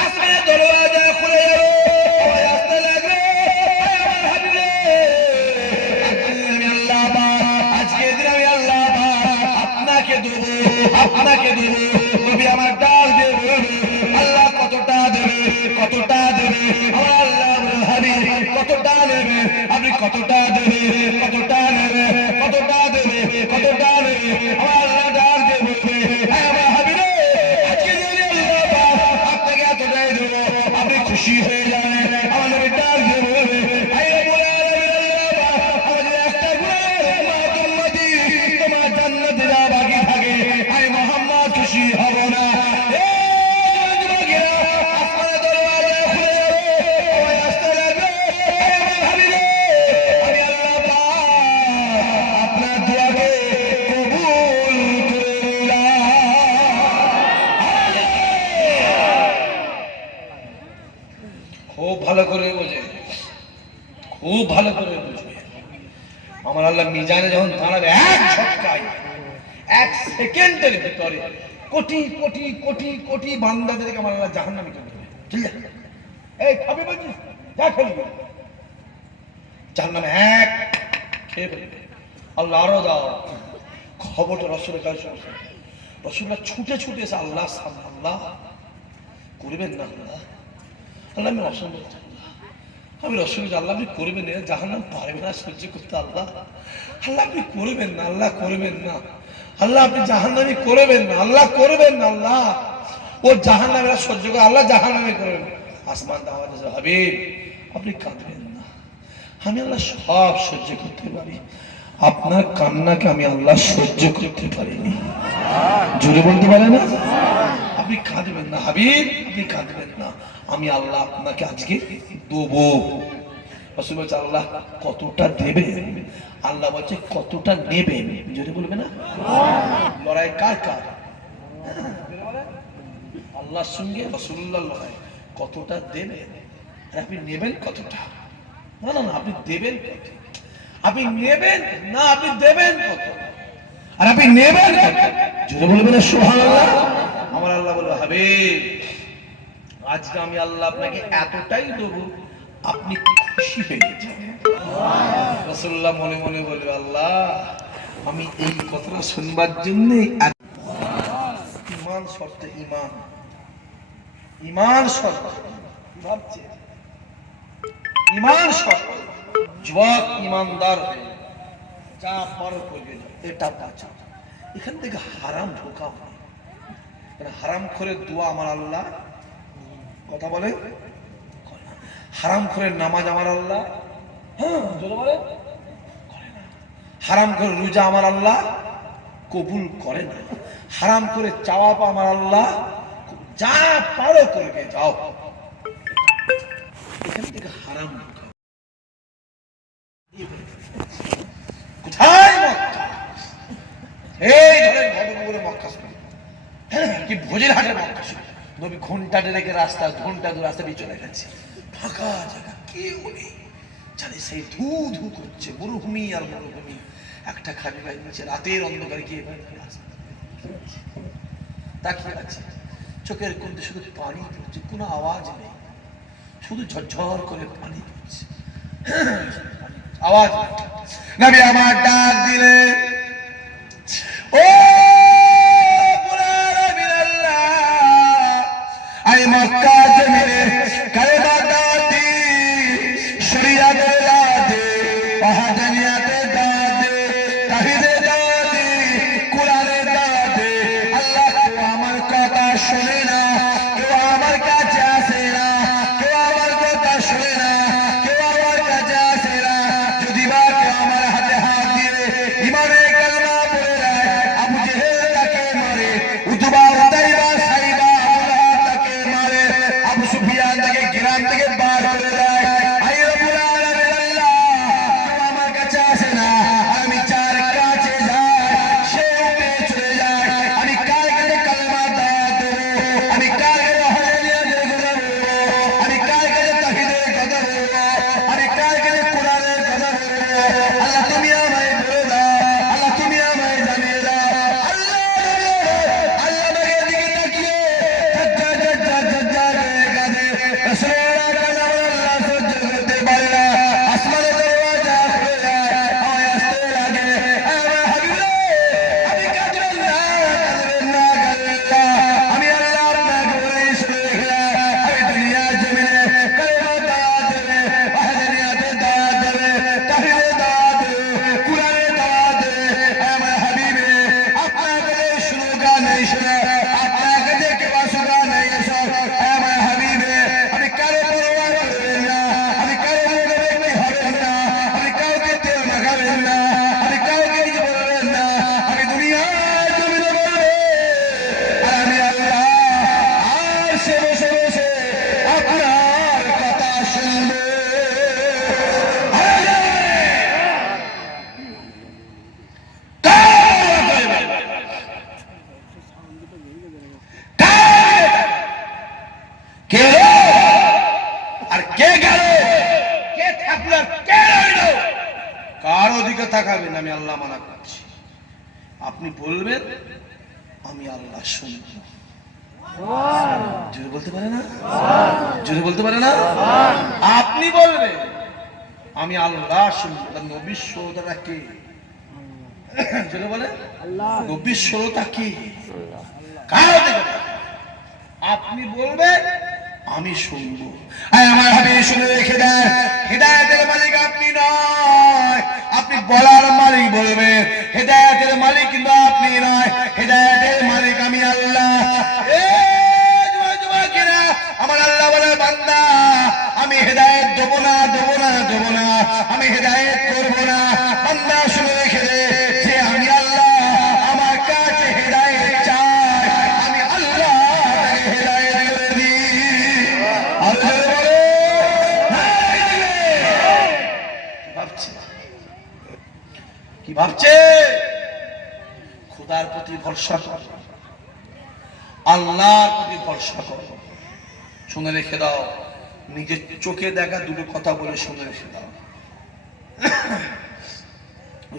আসমানের দরওয়াজা খুলে যাবে, আওয়াজ আসতে লাগবে, আয় আমার হাবিবে, আমি আল্লাহ পাক, আজকের দিন আমি আল্লাহ পাক আপনাকে দেবো, আপনাকে দেবো। নবী আমার ডাক দিয়ে বলবে, আল্লাহ কতটা দেবে, কতটা দেবে? আমার আল্লাহ হাবিব কতটা নেবে? আপনি কতটা দেবে, কতটা নেবে, কতটা দেবে, কতটা নেবে? আমার আল্লাহ ডাক দিয়ে বলবে, হ্যাঁ আমার হাবিবে, আজকে দিন আল্লাহ পাক আপনাকে এতটাই দেবো, আপনি খুশি হয়ে যাবেন। আমার নবী ডাক দিয়ে বলবে, আই রব্বুল আলামিন, আল্লাহ পাক আমাদের একটা গুনাহ উম্মতি তোমার জান্নাতে যা বাকি থাকে, আই মুহাম্মদ খুশি আমার আল্লাহ মিজানে যখন দাঁড়াবে এক ঝটকায়, এক সেকেন্ডের ভিতরে কোটি কোটি কোটি কোটি বান্দাদেরকে আমার আল্লাহ জাহান্নামে করে দেবে। ঠিক আছে, এই খাবে বলছিস, যা খেলবে জাহান্নামে এক খেয়ে ফেলবে। আল্লাহ আরো দাও, খবরটা রসুলের কাছে শুনছে। রসুল্লাহ ছুটে ছুটে এসে আল্লাহ সামনে, আল্লাহ করবেন না, আল্লাহ আল্লাহ আমি অসম্ভব, আমি রসুল আল্লাহ আপনি করবেন না, জাহান্নাম পারবে না সহ্য করতে, আল্লাহ আল্লাহ আপনি করবেন না, আল্লাহ করবেন না, আল্লাহ আপনি জাহান্নামী করবেন না, আল্লাহ করবেন না, আল্লাহ ও জাহান্নামীরা সহ্য করে, আল্লাহ জাহান্নামী করবেন। আসমান দাওয়া দিয়েছে, হাবিব আপনি কাঁদবেন না, আমি আল্লাহ সব সহ্য করতে পারি, আপনার কান্নাকে আমি আল্লাহ সহ্য করতে পারিনি। জোরে বলতে পারে না, আপনি কাঁদবেন না হাবিব, আপনি কাঁদবেন না, আমি আল্লাহ আপনাকে আজকে দেবো। রাসূল বলছে আল্লাহ কতটা দেবেন, আল্লাহ বলছে কতটা নেবেন। জোরে বলবে না, লড়াই কার কার, আল্লাহর সঙ্গে রাসূলুল্লাহ লড়াই, কতটা দেবেন আর আপনি নেবেন কতটা। না না না, আপনি দেবেন কত, আপনি নেবেন না, আপনি দেবেন কত আর আপনি নেবেন কত। জোরে বলবে না সুবহানাল্লাহ। আমার আল্লাহ বলবে হাবিব আজকে আমি আল্লাহ আপনাকে এতটাই দেবো আপনি খুশি হয়ে যাবেন। রাসূলুল্লাহ মনে মনে বলবে আল্লাহ আমি এই কথাটা শুনবার জন্য ইমান শর্তে, ইমান ইমান শর্ত ভাবছে, ইমান শর্ত যুবক ইমানদার হয়ে যা পারো করবে এটা বাঁচা, এখান থেকে হারাম ঢোকা হয়, হারাম করে দোয়া আমার আল্লাহ কথা বলে, হারাম করে নামাজ আমার আল্লাহ বলে, হারাম করে রোজা আমার আল্লাহ কবুল করে না, হারাম করে চাওয়া পা আমার আল্লাহ, যা পারো করবে যাও, এখান থেকে হারাম ঢোকা। কোথায় মক্কা, এই ধরেন ভবনপুরে মক্কা কি ভোজের হাটে মক্কা ছিল, নবী ঘন্টা রেখে রাস্তা, ঘন্টা দু রাস্তা দিয়ে চলে গেছে, ফাঁকা জায়গা কেউ নেই, জানে সেই ধু ধু করছে মরুভূমি আর মরুভূমি, একটা খালি গায়ে নিচে রাতের অন্ধকারে গিয়ে তাকিয়ে আছে, চোখের কোণে শুধু পানি পড়ছে, কোনো আওয়াজ নেই, শুধু ঝরঝর করে পানি পড়ছে, আওয়াজ নবী আমার ডাক দিলে ও আমি মক্কা জমিনে কালেমা দাদি শরিয়াতে দাদি ওয়াহদানিয়াতে দাদি তাওহীদে দাদি কুরআনে দাদি, আল্লাহ কেউ আমার কথা শুনে না, কেউ আমার কাছে আসে না, কেউ আমার কথা শুনে না, কেউ আমার কাছে আসে না, যদি বা কেউ আমার হাতে হাত দিয়ে তাকাবেন, আমি আল্লাহ মানা করছি। আপনি বলবেন আমি আল্লাহ শুনব। জোরে বলতে পারে না? জোরে বলতে পারে না? আপনি বলবেন আমি আল্লাহ শুনব। নবীর শ্রোতাটা কে? জোরে বলে নবীর শ্রোতা কি? আপনি বলবেন আমি শুনবো। আমার হাবিব শুনে রেখে দেন, হিদায়াতের মালিক আপনি নয়, আপনি বলার মালিক বলবেন। হিদায়াতের মালিক কিন্তু আপনি নয়, হিদায়াতের মালিক আমি আল্লাহ। আমার আল্লাহ বলে বান্দা আমি হেদায়েত দেবো না, দেবো না, দেবো না, আমি হেদায়েত করবো না। বান্দা শুনে রেখে দে যে আমি আল্লাহ, আমার কাছে হেদায়েত চাই, আমি আল্লাহ তাকে হেদায়েত করে দিই। আর ভাবছে কি ভাবছে? খোদার প্রতি ভরসা কর, আল্লাহর প্রতি ভরসা কর। শুনে রেখে দাও, নিজের চোখে দেখা দুটো কথা বলে শুনে রেখে দাও।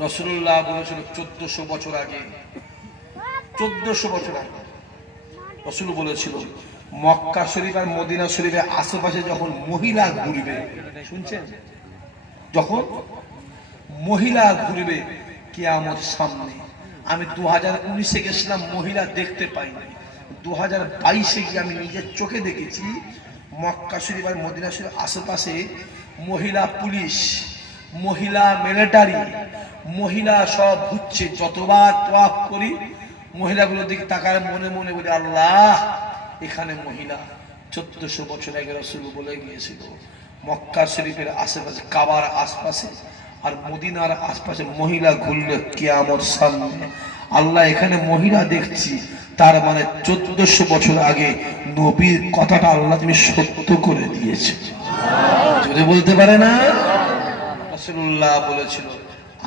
রাসূলুল্লাহ বলেছিল 1400 বছর আগে, 1400 বছর আগে রাসূল বলেছিল মক্কা শরীফ আর মদিনা শরীফের আশেপাশে যখন মহিলা ঘুরবে, শুনছেন, যখন মহিলা ঘুরবে কিয়ামত সামনে। আমি 2019-এ গেছিলাম, মহিলা দেখতে পাইনি। 2022-এ গিয়ে আমি নিজের চোখে দেখেছি মক্কা শরীফ আর মদিনা শরীফ আশেপাশে মহিলা পুলিশ, মহিলা মিলিটারি, মহিলা সব ঘুরছে। যতবার তোয়াফ করি মহিলাগুলোর দিকে তাকায়, মনে মনে বলি আল্লাহ এখানে মহিলা। 1400 বছর আগে রাসূল বলে গিয়েছিল মক্কা শরীফের আশেপাশে, কাবার আশপাশে আর মদিনার আশপাশে মহিলা ঘুরলে কিয়ামত সামনে। আল্লাহ এখানে মহিলা দেখছি, তার মানে 1400 বছর আগে নবীর কথাটা আল্লাহ তুমি সত্য করে দিয়েছে। যদি বলতে পারে না? রাসূলুল্লাহ বলেছিল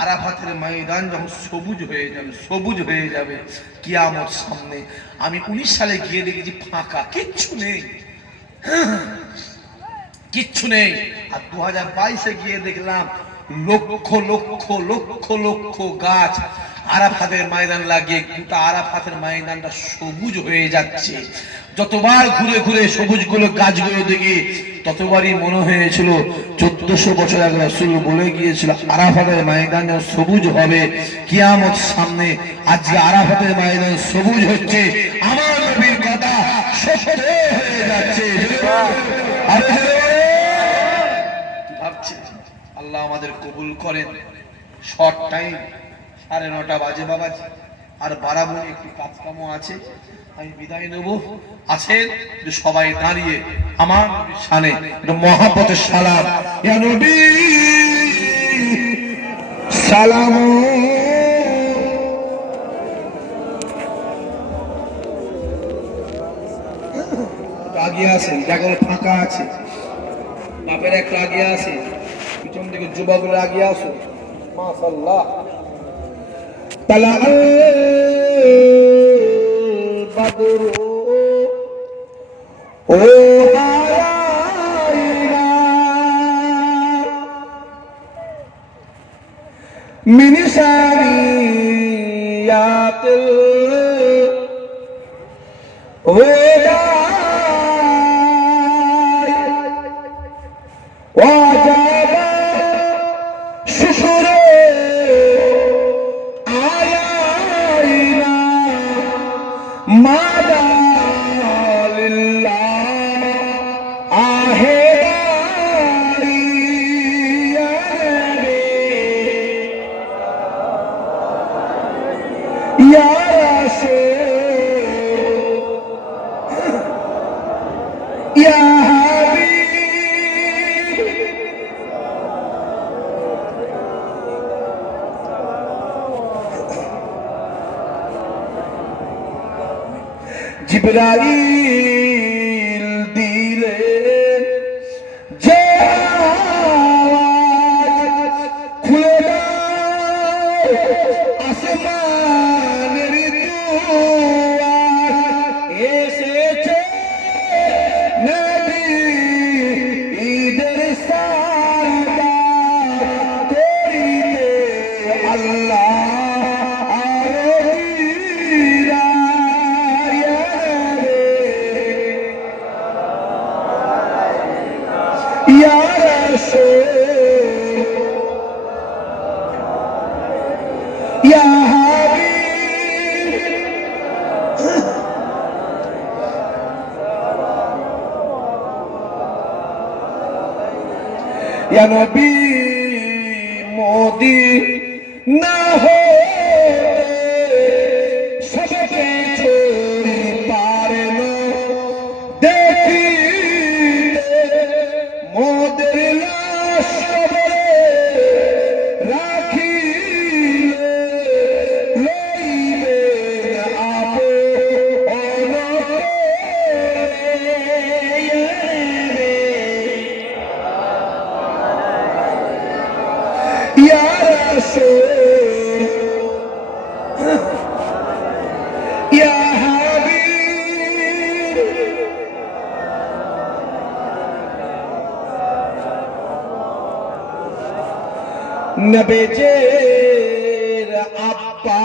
আরাফাতের ময়দান যখন সবুজ হয়ে যাবে, সবুজ হয়ে যাবে কিয়ামত সামনে। আমি 19 সালে গিয়ে দেখেছি ফাঁকা, কিচ্ছু নেই, কিচ্ছু নেই। আর 2022-এ গিয়ে দেখলাম লক্ষ লক্ষ লক্ষ লক্ষ গাছ আরাফাতের ময়দান লাগিয়ে গোটা আরাফাতের ময়দানটা সবুজ হয়ে যাচ্ছে। যতবার ঘুরে ঘুরে সবুজগুলো গাছগুলো দেখি ততবারই মনে হয়েছিল 1400 বছর আগে রাসূল বলে গিয়েছিল আরাফাতের ময়দান সবুজ হবে কিয়ামত সামনে। আজকে আরাফাতের ময়দান সবুজ হচ্ছে, আমার নবীর কথা সত্য হয়ে যাচ্ছে। ভাবছি আল্লাহ আমাদের কবুল করেন। শর্ট টাইম, 9:30 বাজে বাবাজি, আর বাড়াবো, একটু কাজকামও আছে, আমি বিদায় নেব। আছেন সবাই দাঁড়িয়ে আমার শানে মহাব্বতের সালাম, ইয়া নবী সালাম। আগিয়ে আসেন, জায়গাগুলো ফাঁকা আছে, বাপের একটা আগিয়ে আসে, পিছন থেকে যুবকগুলো আগিয়ে আসো। মাশাআল্লাহ। তালা বাদর ও আয়াইনা মিন শারিয়াতিল হুদা ওয়াজাব শুশুরে আয়াইনা মাদা লিল্লাহ আহেদারি ইয়া নবী ইয়া রাসূল ইয়া জিবরাইল দিলেন যে আওয়াজ, খুলে দাও আসমানের দুয়ার, এসেছে নবী ঈদের সাদা করিতে আল্লাহ আরবিরা ইয়া রে ইয়া রাসূল ইয়া या नबी मोदी ना हो सबके छोड़ी पार लो देखी मोदर लाश कबरे राखी लईबे आपो या रसूल या हबीब नबीजेर अब्बा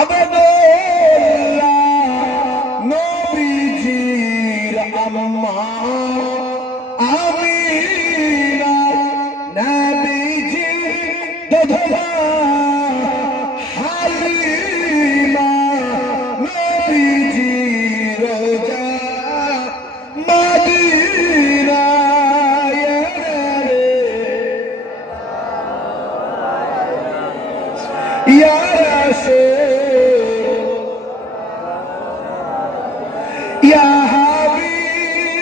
अब्दुल्लाह नबीजीर अम्मा आमीना नबीजीर दुधवा हालिमा नबीजीर रोजा मदीना या रसूल या हबीब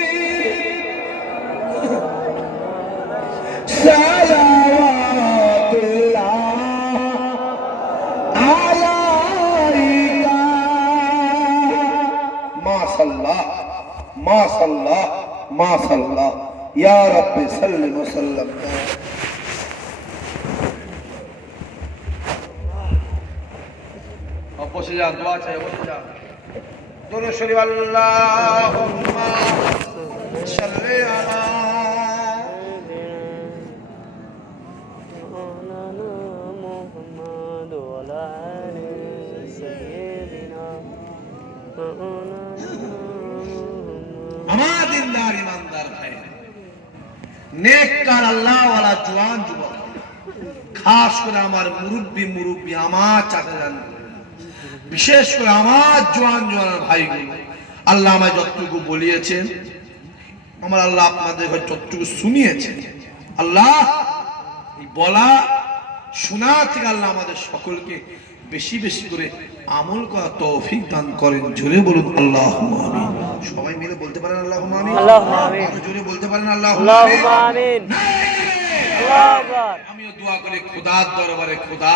सलावतुल्लाह अलैका माशअल्लाह माशअल्लाह माशअल्लाह या रब्बी सल्लि व सल्लम বসে যান দোয়া চাই বসে যান দরুদ শরীফ আল্লাহুম্মা সাল্লি আলা মোহাম্মদ ওয়ালা আলি সাইয়্যিদিনা আমার দিনদার ইমানদার ভাই নেককার আল্লাহ ওয়ালা জওয়ান যুবক খাস করে আমার মুরব্বি আমার চাচা জান বিশেষ করে আমার জওয়ান ভাইগুলো আল্লাহ আমায় যতটুকু বলিয়েছেন আমার আল্লাহ আপনাদের যতটুকু শুনিয়েছেন আল্লাহ এই বলা শোনা থেকে আল্লাহ আমাদের সকলকে বেশি বেশি করে আমল করা তৌফিক দান করেন জোরে বলুন আল্লাহুম্মা আমিন সবাই মিলে বলতে পারেন আল্লাহুম্মা আমিন আল্লাহুম্মা আমিন আরো জোরে বলতে পারেন আল্লাহুম্মা আমিন আল্লাহুম্মা আমিন আল্লাহু আকবার আমিও দোয়া করি খোদার দরবারে খোদা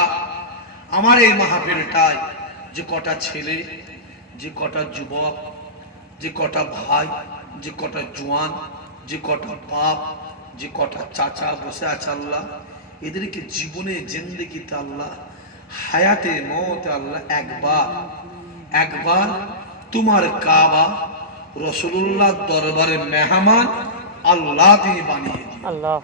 আমার এই মাহফিলটায় যে কটা ছেলে যে কটা যুবক যে কটা ভাই যে কটা জওয়ান যে কটা বাপ যে কটা চাচা বসে আছে আল্লাহ এদেরকে জীবনে জিন্দেগিতে আল্লাহ হায়াতে মওতে আল্লাহ একবার তোমার কাবা রাসূলুল্লাহ দরবারে মেহমান আল্লাহ তিনি বানিয়ে দিন আল্লাহ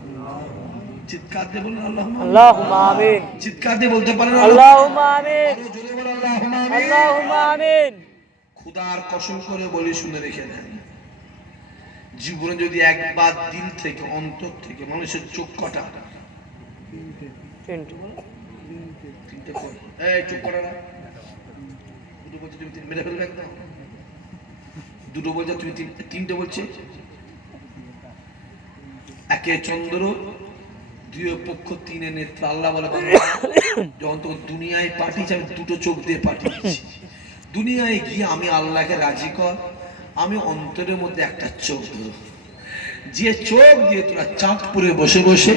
চিৎকার দিয়ে বলুন আল্লাহুম্মা আল্লাহুম্মা আমিন চিৎকার দিয়ে বলতে পারেন আল্লাহুম্মা আমিন আরো জোরে বলুন আল্লাহুম্মা আমিন আল্লাহুম্মা আমিন খোদার কসম করে বলি শুনে রেখে দেন জীবনে যদি একবার দিল থেকে অন্তর থেকে মানুষের চোখ কটা তিনটে করে এই চোখ কটা না দুটো বলছে তুমি মেরে ফেলবে একদম দুটো বলছে তুমি তিনটে বলছে একে চন্দ্র দুই পক্ষ তিনে নেত্র আল্লাহ বলে যখন তো দুনিয়ায় পাঠিয়েছি আমি দুটো চোখ দিয়ে পাঠিয়েছি দুনিয়ায় গিয়ে আমি আল্লাহকে রাজি কর আমি অন্তরের মধ্যে একটা চোখ দেব যে চোখ দিয়ে তোরা চাঁদপুরে বসে বসে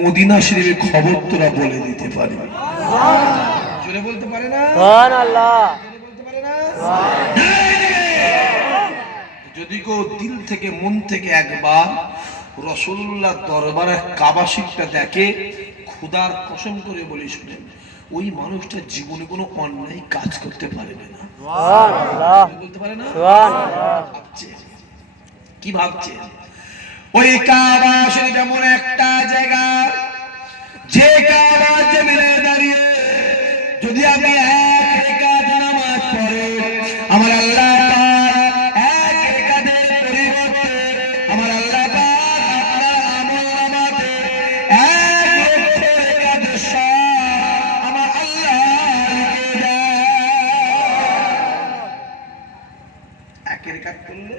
মদিনা শরীফে খবর তোরা বলে দিতে পারবি জোরে বলতে পারে না সুবহানাল্লাহ বলতে পারে না যদি কেউ দিল থেকে মন থেকে একবার রাসূলুল্লাহ দরবারে কাবা শরীফটা দেখে খোদার কসম করে বলি শুনেন ওই মানুষটা জীবনে কোনো অন্যায় কাজ করতে পারবে না সুবহানাল্লাহ বলতে পারে না সুবহানাল্লাহ ভাবছে কি ভাবছে ওই কাবা শরীফ এমন একটা জায়গা যে কাবা জমিনে দাঁড়িয়ে যদি আপনি এক রেখাত নামাজ পড়েন, আমার আল্লাহ পাক এক রেখাতের পরিবর্তে আমার আল্লাহ পাক আপনার আমলনামাতে 1,00,000 রেখাতের সওয়াব আমার আল্লাহ লিখে দেয়। এক রেখাত করলে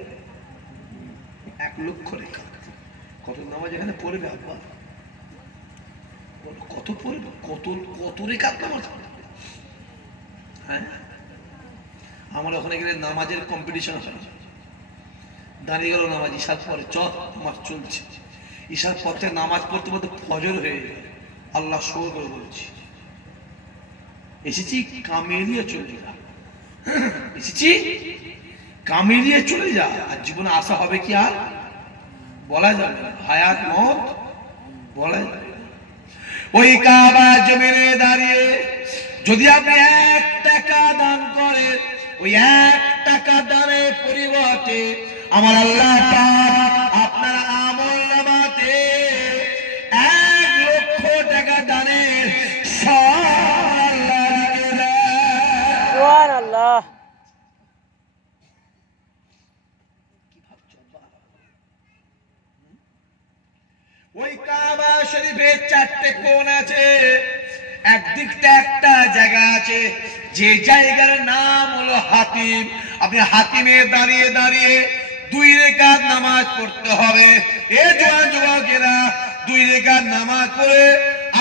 1,00,000 রেখাত। কত নামাজ এখানে পড়বে আব্বা? কত পড়বে? কত রেখাত নামাজ পড়বে? হ্যাঁ, আমরা ওখানে গেলে নামাজের কম্পিটিশন হয়। দাঁড়িয়ে গেল নামাজ, ঈশার পরে মাস চলছে, ঈশার পর থেকে নামাজ পড়তে পড়তে ফজর হয়ে যায়। আল্লাহ শো করে বলছি, এসেছি কামিয়ে চলে যা, এসেছি কামিয়ে চলে যা। আর জীবনে আশা হবে কি আর বলা যাবে না, হায়াত মত বলা যাবে না। ওই কাবা জমিনে দাঁড়িয়ে যদি আপনি 1 টাকা দান করেন, ওই 1 টাকা দানের পরিবর্তে আমার আল্লাহ পাক আপনার আমলনামাতে 1,00,000 টাকা দানের সওয়াব আল্লাহ লিখে দেয়। সুবহানাল্লাহ। ওই কাবা শরীফের 4টে কোণ আছে, একদিকটা একটা জায়গা আছে, যে জায়গার নাম হলো হাতিম। আপনি হাতিমে দাঁড়িয়ে দাঁড়িয়ে 2 রেখাত নামাজ পড়তে হবে। এ জোয়ান যুবকেরা 2 রেখাত নামাজ পড়ে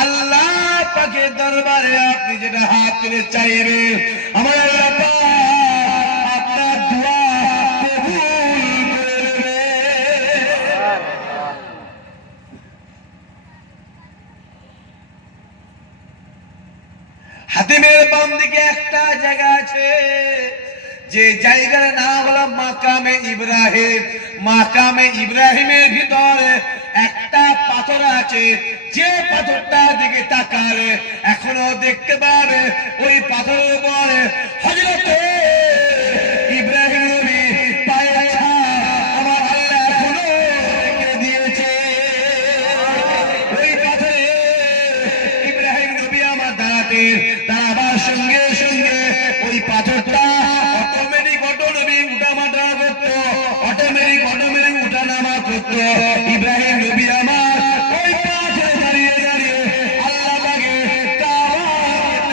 আল্লাহ পাকের দরবারে আপনি যেটা হাত তুলে চাইবেন, আমার আল্লাহ পাক আপনার দোয়া কবুল করে নেবে। হাতিমের বাম দিকে একটা জায়গা আছে, যে জায়গার নাম হলো মাকামে ইব্রাহিম। মাকামে ইব্রাহিমের ভিতরে একটা পাথর আছে, যে পাথরটা দিকে তাকালে এখনো দেখতে পাবে ওই পাথরের উপরে হযরত ইব্রাহিম নবী পায়ের ছাপ আমার আল্লাহ এখনো রেখে দিয়েছে। ওই পাথরে ইব্রাহিম নবী আমার দাঁড়াবার সঙ্গে সঙ্গে ওই পাথরটা অটোমেটিক উঠানামা করতো, অটোমেটিক উঠানামা করতো। ইব্রাহিম নবী আমার ওই পাথরে দাঁড়িয়ে দাঁড়িয়ে আল্লাহ পাকে কাবা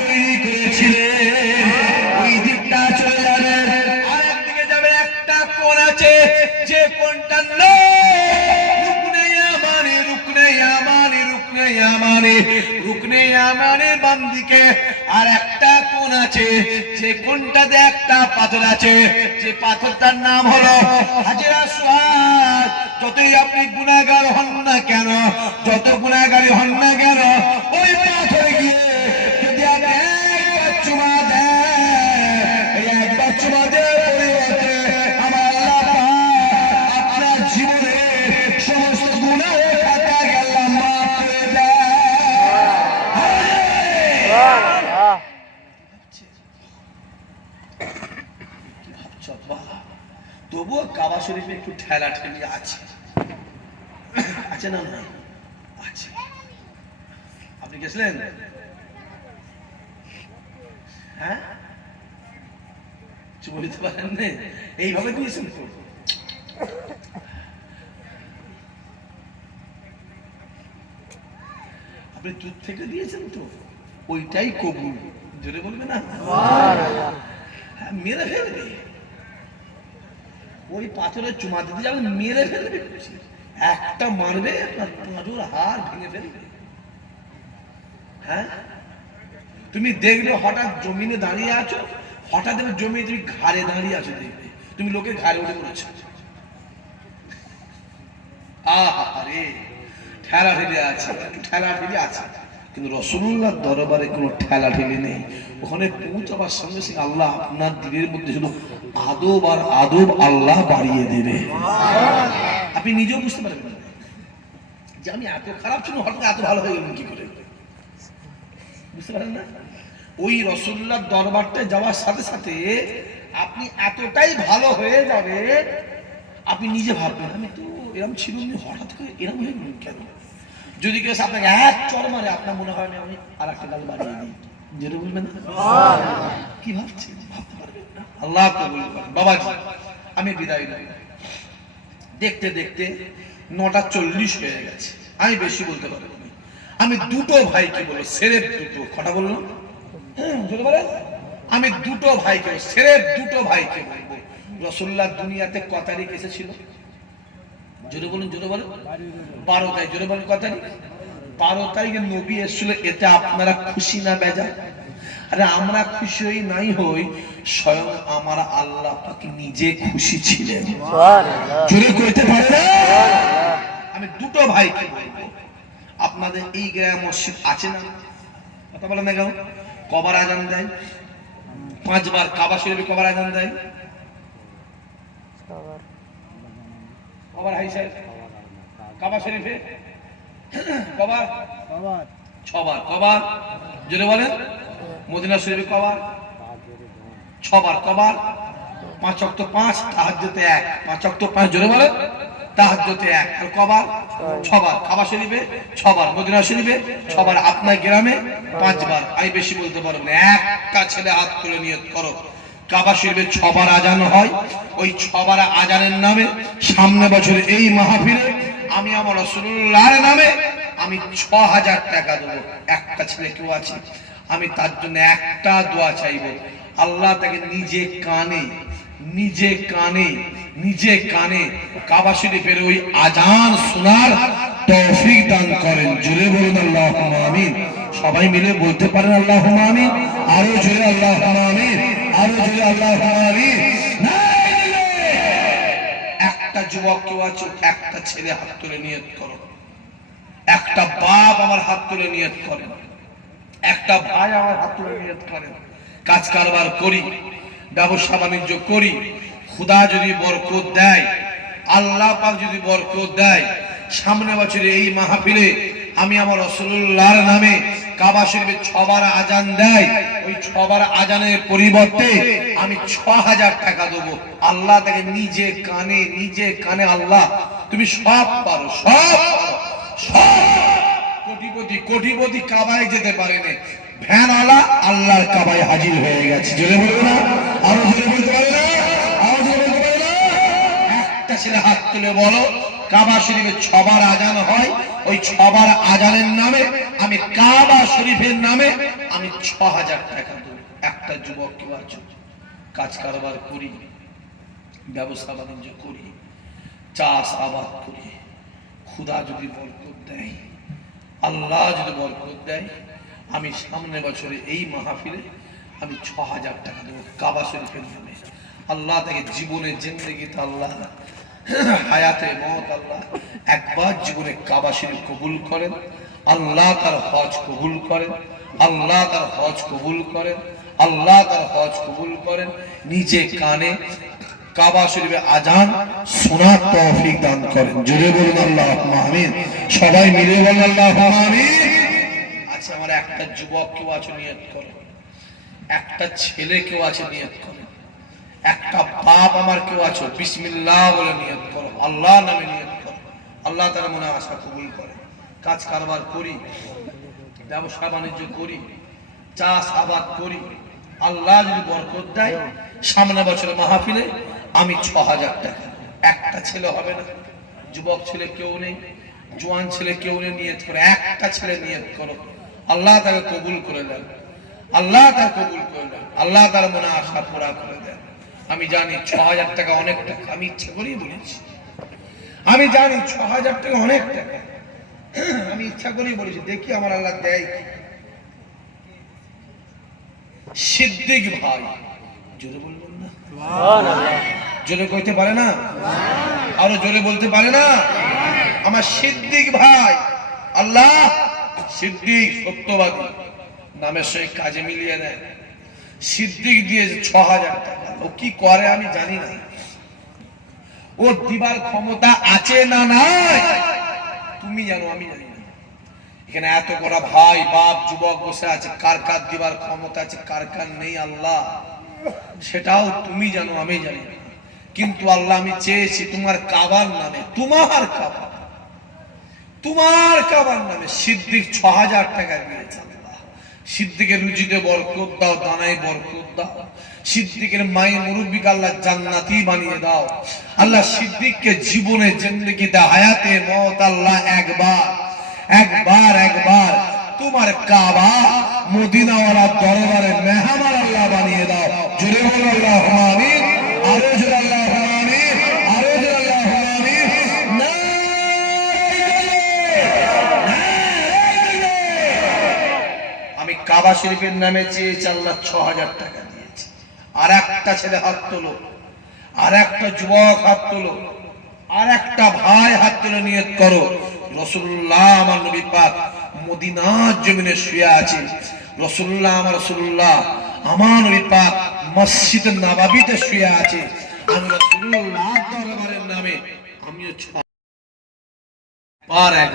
তৈরি করেছিলেন। ওই দিকটা চলে যাবে, আর একদিকে যাবে একটা কোণ আছে, যে কোণটার নাম রুকনে ইয়ামানি। রুকনে ইয়ামানি, রুকনে ইয়ামানি, রুকনে ইয়ামানির বাম দিকে আর একটা কোণ আছে, যে কোণটাতে একটা পাথর আছে, যে পাথরটার নাম হলো হাজরে আসওয়াদ। যতই আপনি গুনাহগার হন না কেন, যত গুনাহগারই হন না কেন, ওই পাথরে গিয়ে যদি আপনি একবার চুমা দেন, এই একবার চুমা দেওয়ার পরিবর্তে আমার আল্লাহ পাক আপনার জীবনের সমস্ত গুনাহের খাতাকে আল্লাহ মাফ করে দেয়। সুবহানাল্লাহ। তবুও কাবা শরীফে একটু ঠেলা ঠেলি আছে, আছে না? না আছে। আপনি গেছিলেন? হ্যাঁ, কিছু বলতে পারেন না, এইভাবে দিয়েছেন তো। আপনি দুধ থেকে দিয়েছেন তো, ওইটাই কবুল। জোরে বলবে না? হ্যাঁ, মেরে ফেলবে। ওই পাথরে চুমা দিতে যাবেন, মেরে ফেলবে। একটা মারবে, আপনার পাঁজর হাড় ভেঙে ফেলবে। হ্যাঁ, তুমি দেখবে হঠাৎ জমিনে দাঁড়িয়ে আছো, হঠাৎ দেখবে জমিনে তুমি ঘাড়ে দাঁড়িয়ে আছো, দেখবে তুমি লোকের ঘাড়ে উঠে পড়েছো। আরে ঠেলা ঠেলে আছে, ঠেলা ঠেলে আছে, কিন্তু রাসূলুল্লাহর দরবারে কোনো ঠেলা ঠেলি নেই। ওখানে পৌঁছাবার সঙ্গে সঙ্গে আল্লাহ আপনার দিলের মধ্যে শুধু আদব আর আদব আল্লাহ বাড়িয়ে দেবে। আপনি নিজেও বুঝতে পারবেন না যে আমি এত খারাপ ছিল, হঠাৎ এত ভালো হয়ে গেলাম কি করে, বুঝতে পারেন না? ওই রাসূলুল্লাহর দরবারটা যাওয়ার সাথে সাথে আপনি এতটাই ভালো হয়ে যাবে, আপনি নিজে ভাববেন আমি তো এরকম ছিল, হঠাৎ করে এরকম হয়ে গেল কেন? যদি কেউ এসে আপনাকে এক চড় মারে, আপনার মনে হয় না আমি আর একটা গাল বাড়িয়ে দিই, যেটা বলবেন না? কি ভাবছেন? ভাবতে পারবেন না। আল্লাহ কবুল করেন। বাবাজি, আমি বিদায় নেব। দেখতে দেখতে 9:40 হয়ে গেছে। আমি বেশি বলতে পারবো না। আমি দুটো ভাইকে বলবো, সেরেফ দুটো, কটা বললাম? জোরে বলেন। আমি দুটো ভাইকে, সেরেফ দুটো ভাইকে বলবো। রাসূলুল্লাহ দুনিয়াতে ক তারিখ এসেছিল? জোরে বলুন, জোরে বলেন। 12 তারিখ। জোরে বলেন, কত তারিখ? 12 তারিখে নবী এসেছিল। এতে আপনারা খুশি না বেজার? আরে আমরা খুশি হই নাই হই, স্বয়ং আমার আল্লাহ পাক নিজে খুশি ছিলেন। সুবহানাল্লাহ। জোরে কইতে পারে না? আমি দুটো ভাইকে বলবো, আপনাদের এই গ্রামে মসজিদ আছে না? কথা বলেন না কেন? কবার আজান দেয়? 5 বার। কাবা শরীফে কবার আজান দেয়? কবার? হাই সাহেব, কাবা শরীফে কবার? বাবার 6 বার। কবার? জোরে বলেন। মদিনা শরীফে কবার? 6 বার। কবার? 5 ওয়াক্ত 5, তাহাজ্জুদে 1। 5 ওয়াক্ত 5, জোরে বলেন। তাহাজ্জুদে 1। আর কবার? 6 বার। কাবা শরীফে 6 বার, মদিনা শরীফে 6 বার, আপনার গ্রামে 5 বার। আমি বেশি বলতে পারবো না। একটা ছেলে হাত তুলে নিয়ত করো, কাবা শরীফে 6 বার আজান হয়। ওই 6 বার আজানের নামে সামনে বছর এই মাহফিলে আমি আমার রাসূলুল্লাহর নামে আমি 6000 টাকা দেবো। একটা ছেলে কেউ আছে, আমি তার জন্য একটা দোয়া চাইবো, আল্লাহ তাকে নিজে কানে নিজে কানে কাবা শরীফের ওই আজান শোনার তৌফিক দান করেন। জোরে বলুন আল্লাহুম্মা আমিন। সবাই মিলে বলতে পারেন আল্লাহুম্মা আমিন। আরো জোরে আল্লাহুম্মা আমিন, আরো জোরে আল্লাহুম্মা আমিন। একটা যুবক কেউ আছে, একটা ছেলে হাত তুলে নিয়ত করো। একটা বাপ আমার হাত তুলে নিয়ত করেন, একটা ভাই আমার হাত তুলে নিয়ত করেন। কাজ কারবার করি, ব্যবসা বাণিজ্য করি, খোদা যদি বরকত দেয়, আল্লাহ পাক যদি বরকত দেয়, সামনে বছরে এই মাহফিলে আমি আমার রাসূলুল্লাহর নামে কাবা শরীফে 6 বার আজান দেয়, ওই 6 বার আজানের পরিবর্তে আমি 6000 টাকা দেবো। আল্লাহ তাকে নিজে কানে আল্লাহ তুমি সব পারো, সব কোটিপতি কাবায় যেতে পারেনি, ভ্যানওয়ালা আল্লাহর কাবায় হাজির হয়ে গেছে। জোরে বলবো না? আরো জোরে বলতে পারে না? আরো জোরে বলতে পারে না? একটা ছেলে হাত তুলে বলো, কাবা শরীফে 6 বার আজান হয়, ওই 6 বার আজানের নামে আমি কাবা শরীফের নামে আমি 6000 টাকা দেব। একটা যুবক কেউ আছো, কাজ কারবার করি, ব্যবসা বাণিজ্য করি, চাষ আবাদ করি, খোদা যদি বরকত দেয়, আল্লাহ যদি বরকত দেয়, আমি সামনে বছরে এই মাহফিলে আমি 6000 টাকা দেবো কাবা শরীফের নামে। আল্লাহ তাকে জীবনের জিন্দেগিতে আল্লাহ হায়াতে মত আল্লাহ একবার জীবনে কাবা শরীফ কবুল করেন, আল্লাহ তার হজ কবুল করেন, আল্লাহ তার হজ কবুল করেন, আল্লাহ তার হজ কবুল করেন। নিজে কানে কাবা শরীফে আজান শোনার তৌফিক দান করেন। জোরে বলুন আল্লাহুম্মা আমিন। সবাই মিলে বলুন আল্লাহুম্মা আমিন। আচ্ছা, আমার একটা যুবক কেউ আছে নিয়ত করেন, একটা ছেলে কেউ আছে নিয়ত করেন, একটা বাপ আমার কেউ আছো বিসমিল্লাহ বলে নিয়ত করো, আল্লাহ নামে নিয়ত করো, আল্লাহ তার মনে আশা কবুল করে। কাজ কারবার করি, ব্যবসা বাণিজ্য করি, চাষ আবাদ করি, আল্লাহ যদি বরকত দেয়, সামনে বছরের মাহফিলে আমি 6000 টাকা। একটা ছেলে হবে না, যুবক ছেলে কেউ নেই, জোয়ান ছেলে কেউ নেই, নিয়ত করে একটা ছেলে নিয়ত করো, আল্লাহ তাকে কবুল করে দেন, আল্লাহ তাকে কবুল করে দেন, আল্লাহ তার মনে আশা পুরা করে দেন। আমি জানি 6000 টাকা অনেক টাকা, আমি ইচ্ছা করেই বলেছি, আমি জানি 6000 টাকা অনেক টাকা, আমি ইচ্ছা করেই বলেছি, দেখি আমার আল্লাহ দেয়। সিদ্দিক ভাই, জোরে বলবেন না? জোরে কইতে পারে না? আরো জোরে বলতে পারে না? আমার সিদ্দিক ভাই, আল্লাহ সিদ্দিক সত্যবাদী নামের সঙ্গে কাজে মিলিয়ে নেয়। সিদ্দিক দিয়েছে 6000 টাকা। ও কি করে আমি জানি না, ও দিবার ক্ষমতা আছে না নাই তুমি জানো, আমি জানি না। এখানে এত বড় ভাই বাপ যুবক বসে আছে, কার কার দিবার ক্ষমতা আছে, কার কার নেই আল্লাহ সেটাও তুমি জানো, আমি জানি না। কিন্তু আল্লাহ আমি চেয়েছি তোমার কাবার নামে, তোমার কাবা তোমার কাবার নামে সিদ্দিক ৬০০০ টাকা দিয়েছে আল্লাহ। সিদ্দিকের রুজিতে বরকত দাও, দানায় বরকত দাও। সিদ্দিকের মায়ের মুরব্বিকে আল্লাহ জান্নাতি বানিয়ে দাও আল্লাহ। সিদ্দিককে জীবনে জিন্দেগিতে হায়াতে মওত আল্লাহ একবার তোমার কাবা মদিনাওয়ালা দরবারে মেহমান আল্লাহ বানিয়ে দাও। জোরে বলো আল্লাহুম্মা আমিন। আরো জোরে আল্লাহুম্মা আমিন। আরো জোরে আল্লাহুম্মা আমিন। আমি কাবা শরীফের নামে চেয়েছি আল্লাহ ৬০০০ টাকা দিয়েছি। আর একটা ছেলে হাত তোলো, আর একটা যুবক হাত তোলো, আর একটা ভাই হাত তুলে নিয়ত করো, রাসূলুল্লাহ আমার নবী পাক মদিনার জমিনে শুয়ে আছে। রাসূলুল্লাহ আমার নবী পাক মসজিদ নববীতে শুয়ে আছে। আমি রাসূলুল্লাহ দরবারের নামে আমিও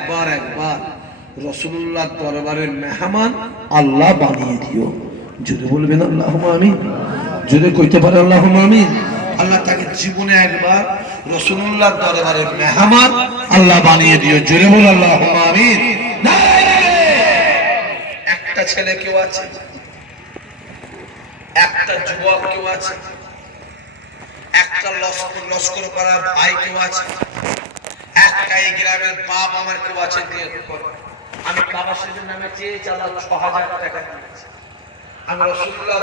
একবার রাসূলুল্লাহ দরবারের মেহমান আল্লাহ বানিয়ে দিও। যদি বলবেন আল্লাহুম্মা আমিন, যদি কইতে পারে আল্লাহুম্মা আমিন। আল্লাহ তাকে জীবনে একবার রাসূলুল্লাহ দরবারের মেহমান আল্লাহ বানিয়ে দিও। জোরে বল আল্লাহুম্মা আমিন। একটা ছেলে কেউ আছে, একটা যুবক কেউ আছে, একটা লস্কর করা ভাই কেউ আছে, একটা এই গ্রামের বাপ আমার কেউ আছে। আমি কাবা শরীফের নামে চেয়েছি আল্লাহ ৬০০০ টাকা দিয়েছি। আমি রাসূলুল্লাহ